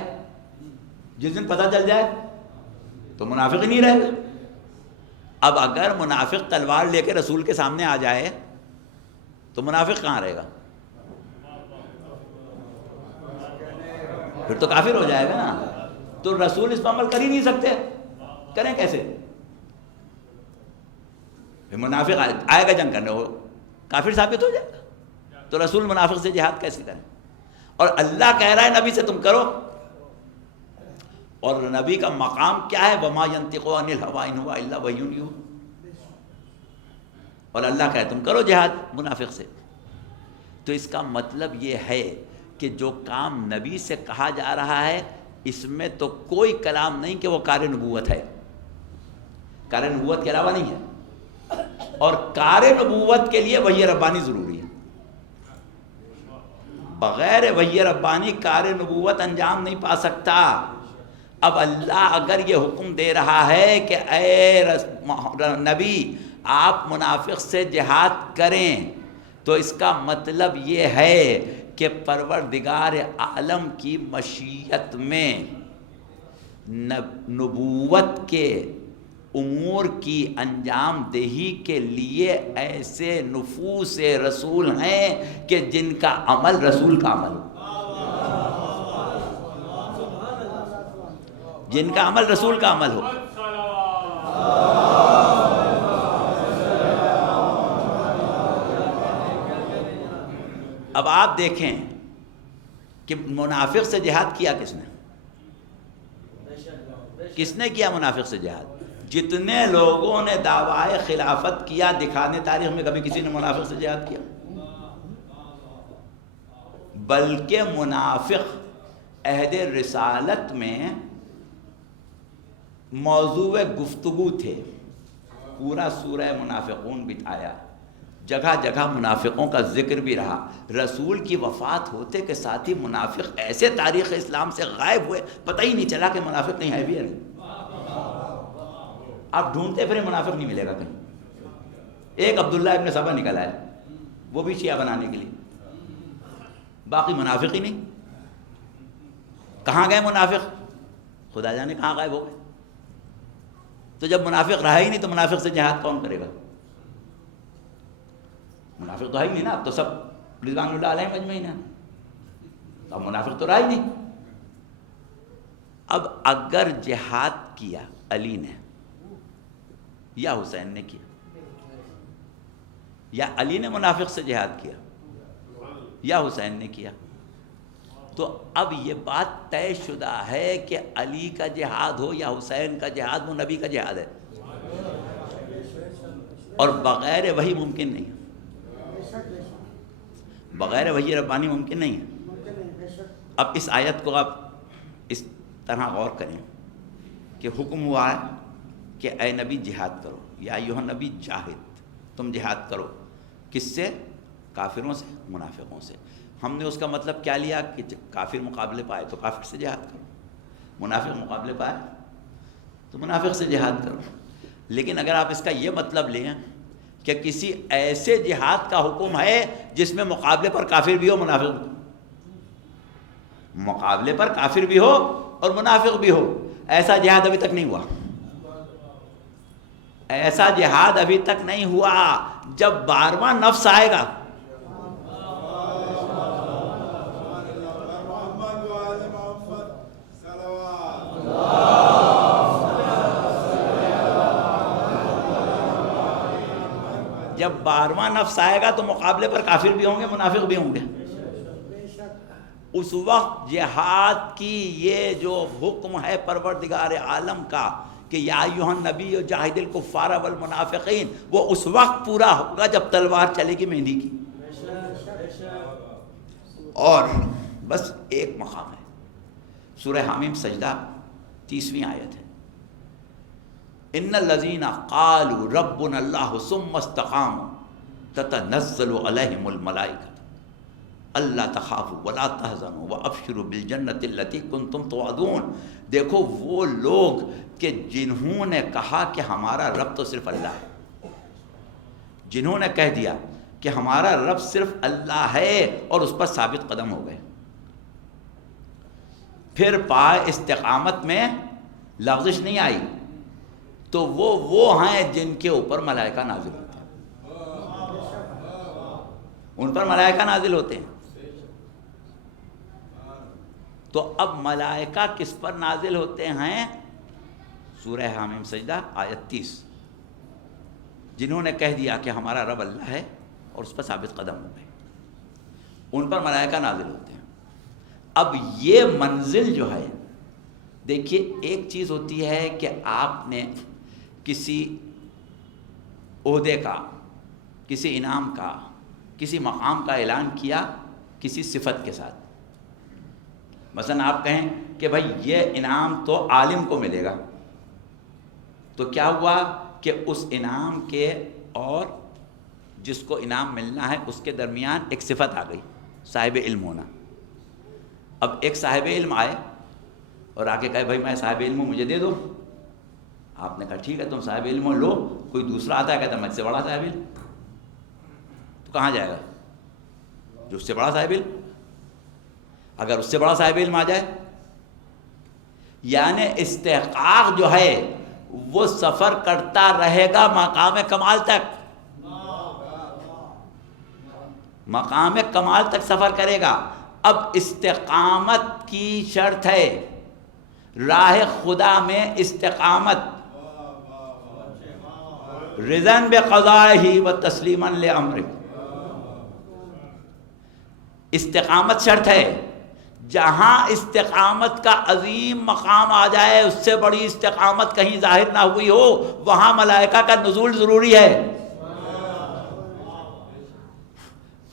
جس دن پتہ چل جائے تو منافق ہی نہیں رہے گا۔ اب اگر منافق تلوار لے کے رسول کے سامنے آ جائے تو منافق کہاں رہے گا؟ پھر تو کافر ہو جائے گا نا۔ تو رسول اس پر عمل کر ہی نہیں سکتے، کریں کیسے؟ پھر منافق آئے گا جنگ کرنے، وہ کافر ثابت ہو جائے گا، تو رسول منافق سے جہاد کیسے کریں؟ اور اللہ کہہ رہا ہے نبی سے تم کرو، اور نبی کا مقام کیا ہے؟ وَمَا يَنْطِقُ عَنِ الْهَوَىٰ إِنْ هُوَ إِلَّا وَحْيٌ يُوحَىٰ، اور اللہ کہے تم کرو جہاد منافق سے۔ تو اس کا مطلب یہ ہے کہ جو کام نبی سے کہا جا رہا ہے اس میں تو کوئی کلام نہیں کہ وہ کار نبوت ہے، کار نبوت کے علاوہ نہیں ہے، اور کار نبوت کے لیے وحی ربانی ضروری ہے۔ بغیر وحی ربانی کار نبوت انجام نہیں پا سکتا۔ اب اللہ اگر یہ حکم دے رہا ہے کہ اے نبی آپ منافق سے جہاد کریں، تو اس کا مطلب یہ ہے کہ پروردگار عالم کی مشیت میں نبوت کے امور کی انجام دہی کے لیے ایسے نفوس رسول ہیں کہ جن کا عمل رسول کا عمل ہو، جن کا عمل رسول کا عمل ہو۔ اب آپ دیکھیں کہ منافق سے جہاد کیا کس نے؟ کس نے کیا منافق سے جہاد؟ جتنے لوگوں نے دعوی خلافت کیا دکھانے تاریخ میں کبھی کسی نے منافق سے جہاد کیا؟ بلکہ منافق عہد رسالت میں موضوع گفتگو تھے، پورا سورہ منافقون بٹھایا، جگہ جگہ منافقوں کا ذکر بھی رہا۔ رسول کی وفات ہوتے کے ساتھ ہی منافق ایسے تاریخ اسلام سے غائب ہوئے، پتہ ہی نہیں چلا کہ منافق کہیں ہے بھی ہے نہیں۔ آپ ڈھونڈتے پھرے منافق نہیں ملے گا کہیں۔ ایک عبداللہ ابن سبا نکل آئے، وہ بھی شیعہ بنانے کے لیے، باقی منافق ہی نہیں۔ کہاں گئے منافق؟ خدا جانے کہاں غائب ہو گئے۔ تو جب منافق رہا ہی نہیں تو منافق سے جہاد کون کرے گا؟ منافق تو ہے ہی نہیں نا، اب تو سب رضوان اللہ علیہ مجمعین ہیں، اب منافق تو رہا ہی نہیں۔ اب اگر جہاد کیا علی نے یا حسین نے کیا، یا علی نے منافق سے جہاد کیا یا حسین نے کیا، تو اب یہ بات طے شدہ ہے کہ علی کا جہاد ہو یا حسین کا جہاد، وہ نبی کا جہاد ہے، اور بغیر وحی ممکن نہیں ہے، بغیر وحی ربانی ممکن نہیں ہے۔ اب اس آیت کو آپ اس طرح غور کریں کہ حکم ہوا ہے کہ اے نبی جہاد کرو، یا ایھا نبی جاہد، تم جہاد کرو، کس سے؟ کافروں سے، منافقوں سے۔ ہم نے اس کا مطلب کیا لیا کہ کافر مقابلے پائے تو کافر سے جہاد کرو، منافق مقابلے پائے تو منافق سے جہاد کرو۔ لیکن اگر آپ اس کا یہ مطلب لیں کہ کسی ایسے جہاد کا حکم ہے جس میں مقابلے پر کافر بھی ہو منافق بھی ہو، مقابلے پر کافر بھی ہو اور منافق بھی ہو، ایسا جہاد ابھی تک نہیں ہوا، ایسا جہاد ابھی تک نہیں ہوا۔ جب 12واں نفس آئے گا، جب 12واں نفس آئے گا تو مقابلے پر کافر بھی ہوں گے، منافق بھی ہوں گے۔ اس وقت جہاد کی یہ جو حکم ہے پروردگار عالم کا کہ یا ایھا النبی جاہد الکفار والمنافقین، وہ اس وقت پورا ہوگا جب تلوار چلے گی مہندی کی۔ اور بس ایک مقام ہے، سورہ حامیم سجدہ 30ویں آیت ہے، ان الذین قالوا ربنا اللہ ثم استقاموا تتنزل علیہم الملائکۃ الا تخافوا ولا تحزنوا وابشروا بالجنۃ التی کنتم توعدون۔ دیکھو وہ لوگ کہ جنہوں نے کہا کہ ہمارا رب تو صرف اللہ ہے، جنہوں نے کہہ دیا کہ ہمارا رب صرف اللہ ہے اور اس پر ثابت قدم ہو گئے، پھر پائے استقامت میں لغزش نہیں آئی، تو وہ ہیں جن کے اوپر ملائکہ نازل ہوتے ہیں، ان پر ملائکہ نازل ہوتے ہیں۔ تو اب ملائکہ کس پر نازل ہوتے ہیں؟ سورہ حامیم سجدہ آیت 30، جنہوں نے کہہ دیا کہ ہمارا رب اللہ ہے اور اس پر ثابت قدم ہو گئے، ان پر ملائکہ نازل ہوتے ہیں۔ اب یہ منزل جو ہے، دیکھیے ایک چیز ہوتی ہے کہ آپ نے کسی عہدے کا، کسی انعام کا، کسی مقام کا اعلان کیا کسی صفت کے ساتھ، مثلا آپ کہیں کہ بھائی یہ انعام تو عالم کو ملے گا، تو کیا ہوا کہ اس انعام کے اور جس کو انعام ملنا ہے اس کے درمیان ایک صفت آ گئی، صاحب علم ہونا۔ اب ایک صاحب علم آئے اور آ کے کہے بھائی میں صاحب علم ہوں مجھے دے دو. آپ نے کہا ٹھیک ہے تم صاحب علم ہو لو. کوئی دوسرا آتا ہے کہتا ہے میں اس سے بڑا صاحب علم. تو کہاں جائے گا؟ جو اس سے بڑا صاحب علم. اگر اس سے بڑا صاحب علم آ جائے، یعنی استحقاق جو ہے وہ سفر کرتا رہے گا مقام کمال تک. مقام کمال تک سفر کرے گا. اب استقامت کی شرط ہے، راہ خدا میں استقامت، رضاً بقضائہ و تسلیما لامرہ. استقامت شرط ہے. جہاں استقامت کا عظیم مقام آ جائے، اس سے بڑی استقامت کہیں ظاہر نہ ہوئی ہو، وہاں ملائکہ کا نزول ضروری ہے.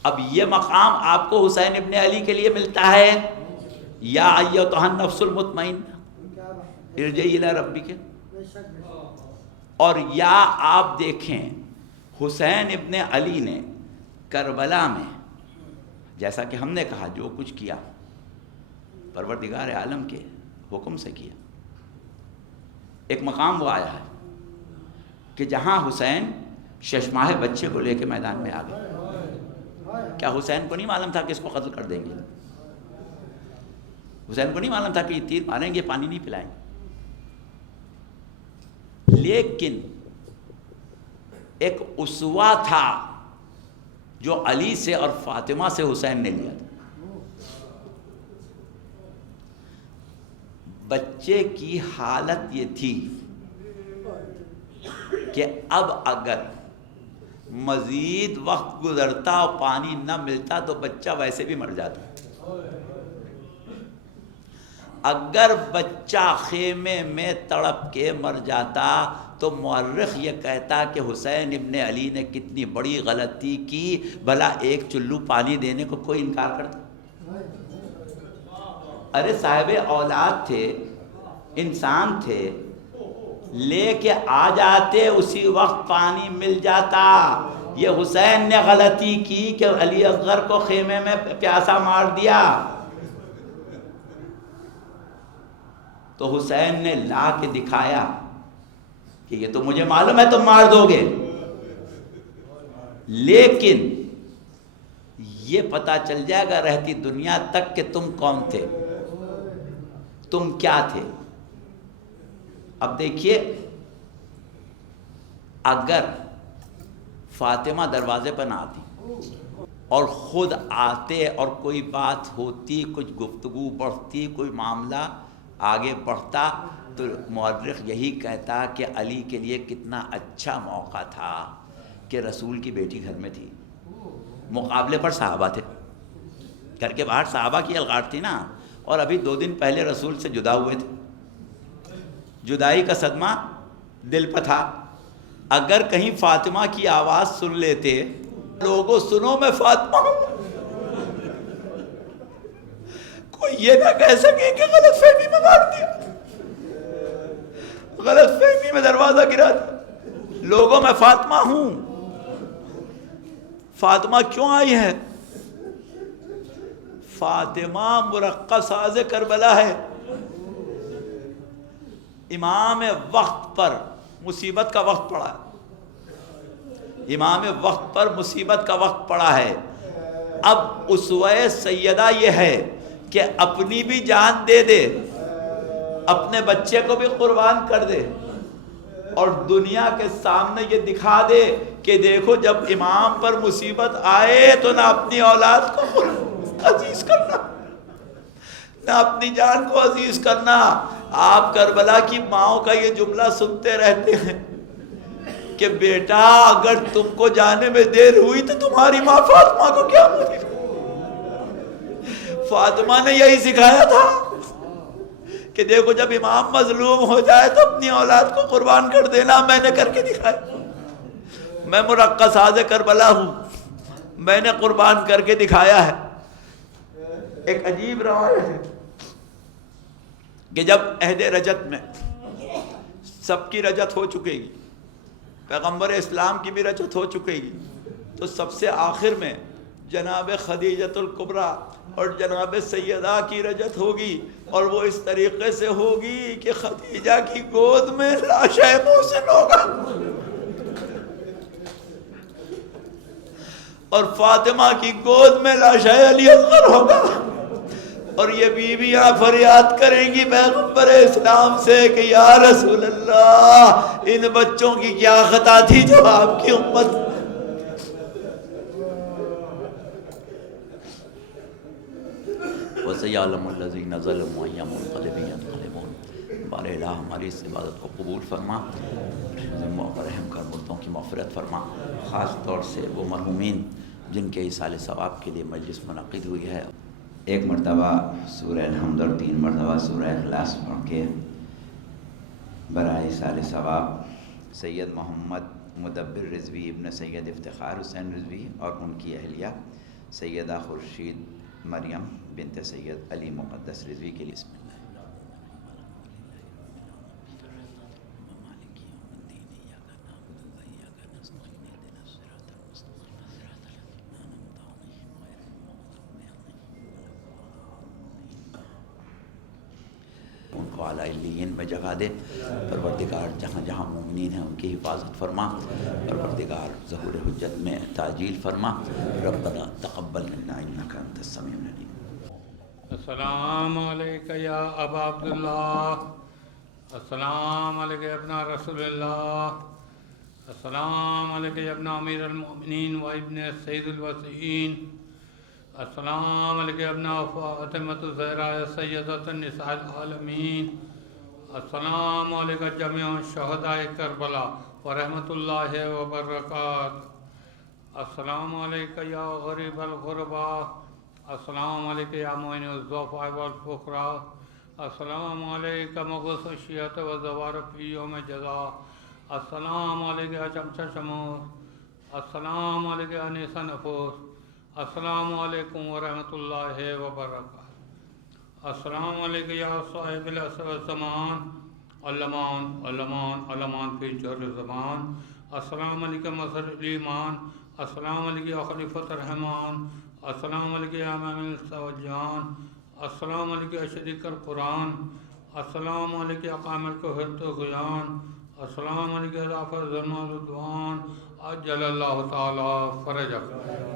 اب یہ مقام آپ کو حسین ابن علی کے لیے ملتا ہے، یا ایتھا النفس المطمئنہ ارجعی الی ربک. اور یا آپ دیکھیں حسین ابن علی نے کربلا میں جیسا کہ ہم نے کہا جو کچھ کیا پروردگار عالم کے حکم سے کیا. ایک مقام وہ آیا ہے کہ جہاں حسین ششماہ بچے کو لے کے میدان میں آ گئے. کیا حسین کو نہیں معلوم تھا کہ اس کو قتل کر دیں گے؟ حسین کو نہیں معلوم تھا کہ یہ تیر ماریں گے پانی نہیں پلائیں گے؟ لیکن ایک اسوہ تھا جو علی سے اور فاطمہ سے حسین نے لیا تھا. بچے کی حالت یہ تھی کہ اب اگر مزید وقت گزرتا اور پانی نہ ملتا تو بچہ ویسے بھی مر جاتا. اگر بچہ خیمے میں تڑپ کے مر جاتا تو مورخ یہ کہتا کہ حسین ابن علی نے کتنی بڑی غلطی کی، بھلا ایک چلو پانی دینے کو کوئی انکار کرتا؟ ارے صاحب اولاد تھے، انسان تھے، لے کے آ جاتے، اسی وقت پانی مل جاتا. یہ حسین نے غلطی کی کہ علی اصغر کو خیمے میں پیاسا مار دیا. تو حسین نے لا کے دکھایا کہ یہ تو مجھے معلوم ہے تم مار دو گے، لیکن یہ پتا چل جائے گا رہتی دنیا تک کہ تم کون تھے، تم کیا تھے. اب دیکھیے اگر فاطمہ دروازے پر نہ آتی اور خود آتے اور کوئی بات ہوتی، کچھ گفتگو بڑھتی، کوئی معاملہ آگے بڑھتا، تو مورخ یہی کہتا کہ علی کے لیے کتنا اچھا موقع تھا کہ رسول کی بیٹی گھر میں تھی. مقابلے پر صحابہ تھے، گھر کے باہر صحابہ کی الغار تھی نا، اور ابھی 2 دن پہلے رسول سے جدا ہوئے تھے. جدائی کا صدمہ دل پر تھا. اگر کہیں فاطمہ کی آواز سن لیتے، لوگوں سنو میں فاطمہ ہوں، کوئی یہ نہ کہہ سکے کہ غلط فہمی میں مار دیا، غلط فہمی میں دروازہ گرا دیا. لوگوں میں فاطمہ ہوں. فاطمہ کیوں آئی ہے؟ فاطمہ مرقع ساز کربلا ہے. امام وقت پر مصیبت کا وقت پڑا ہے، امام وقت پر مصیبت کا وقت پڑا ہے. اب اسوہ سیدہ یہ ہے کہ اپنی بھی جان دے دے، اپنے بچے کو بھی قربان کر دے، اور دنیا کے سامنے یہ دکھا دے کہ دیکھو جب امام پر مصیبت آئے تو نہ اپنی اولاد کو عزیز کرنا، نہ اپنی جان کو عزیز کرنا. آپ کربلا کی ماؤں کا یہ جملہ سنتے رہتے ہیں کہ بیٹا اگر تم کو جانے میں دیر ہوئی تو تمہاری ماں فاطمہ کو کیا ہوئی. فاطمہ نے یہی سکھایا تھا کہ دیکھو جب امام مظلوم ہو جائے تو اپنی اولاد کو قربان کر دینا. میں نے کر کے دکھایا، میں مرقع ساز کربلا ہوں، میں نے قربان کر کے دکھایا ہے. ایک عجیب روایت ہے کہ جب عہد رجت میں سب کی رجت ہو چکے گی، پیغمبر اسلام کی بھی رجت ہو چکے گی، تو سب سے آخر میں جناب خدیجۃ الکبریٰ اور جناب سیدہ کی رجت ہوگی، اور وہ اس طریقے سے ہوگی کہ خدیجہ کی گود میں لاشہ محسن ہوگا اور فاطمہ کی گود میں لاشہ علی اصغر ہوگا، اور یہ بیویاں فریاد کریں گی پیغمبر اسلام سے کہ یا رسول اللہ ان بچوں کی کیا خطا تھی جو آپ کی امت وَسَيَعْلَمُ الَّذِينَ ظَلَمُوا أَيَّ مُنقَلِبٍ يَنقَلِبُونَ۔ بار الہ ہماری اس عبادت کو قبول فرما، رحم کر مردوں کی مغفرت فرما، خاص طور سے وہ مرحومین جن کے ایصال ثواب کے لیے مجلس منعقد ہوئی ہے۔ ایک مرتبہ سورہ الحمد اور 3 مرتبہ سورہ اخلاص پڑھ کے برائے ایصال ثواب سید محمد مدبر رضوی ابن سید افتخار حسین رضوی اور ان کی اہلیہ سیدہ خورشید مریم بنت سید علی مقدس رضوی کے لیے بسم اللہ۔ ان کو اعلیٰ علیین میں جگہ دے، پروردگار جہاں جہاں مومنین ہیں ان کی حفاظت فرما، پروردگار ظہور حجت میں تعجیل فرما، ربنا تقبل منا انک انت السمیع العلیم۔ السلام علیکہ یا ابا عبداللہ، السلام علیکہ یا ابن رسول اللہ، السلام علیکہ یا ابن امیر المؤمنین و ابن سید الوسیین، السلام علیکہ ابن فاطمۃ الزہرا سیدۃ النساء العالمین، السلام علیکہ جمیع شہداء کربلا ورحمۃ اللہ وبرکاتہ، السلام علیکہ یا غریب الغرباء، السلام علیکہ یا معین الضعفاء والفقراء، السلام علیکہ مغوث الشیعۃ والزوار فی یوم جزا، السلام علیکہ یا چمچہ شموس، السلام علیکہ یا انیس نفوس، السلام علیکم ورحمۃ اللہ وبرکاتہ، السلام علیکم یا صاحب العصر والزمان، علمان علمان علمان فی جر زمان، السلام علیکم مظہر الایمان، السلام علیکم یا خلیفۃ الرحمان، السلام علیکم یا امام السوجان، السلام علیکم یا شریک القرآن، السلام علیکم یا قامل کوہر طغیان، السلام علیکم یا رافع الظلم والعدوان، عجل اللہ تعالی فرجک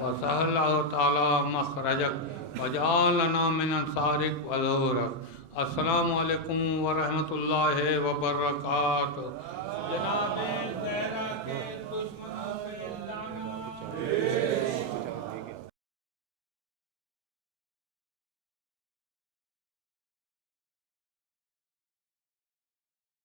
وسہل اللہ تعالی مخرجک وجعل لنا من انصارک وظہورک۔ السلام علیکم ورحمۃ اللہ وبرکاتہ۔ جناب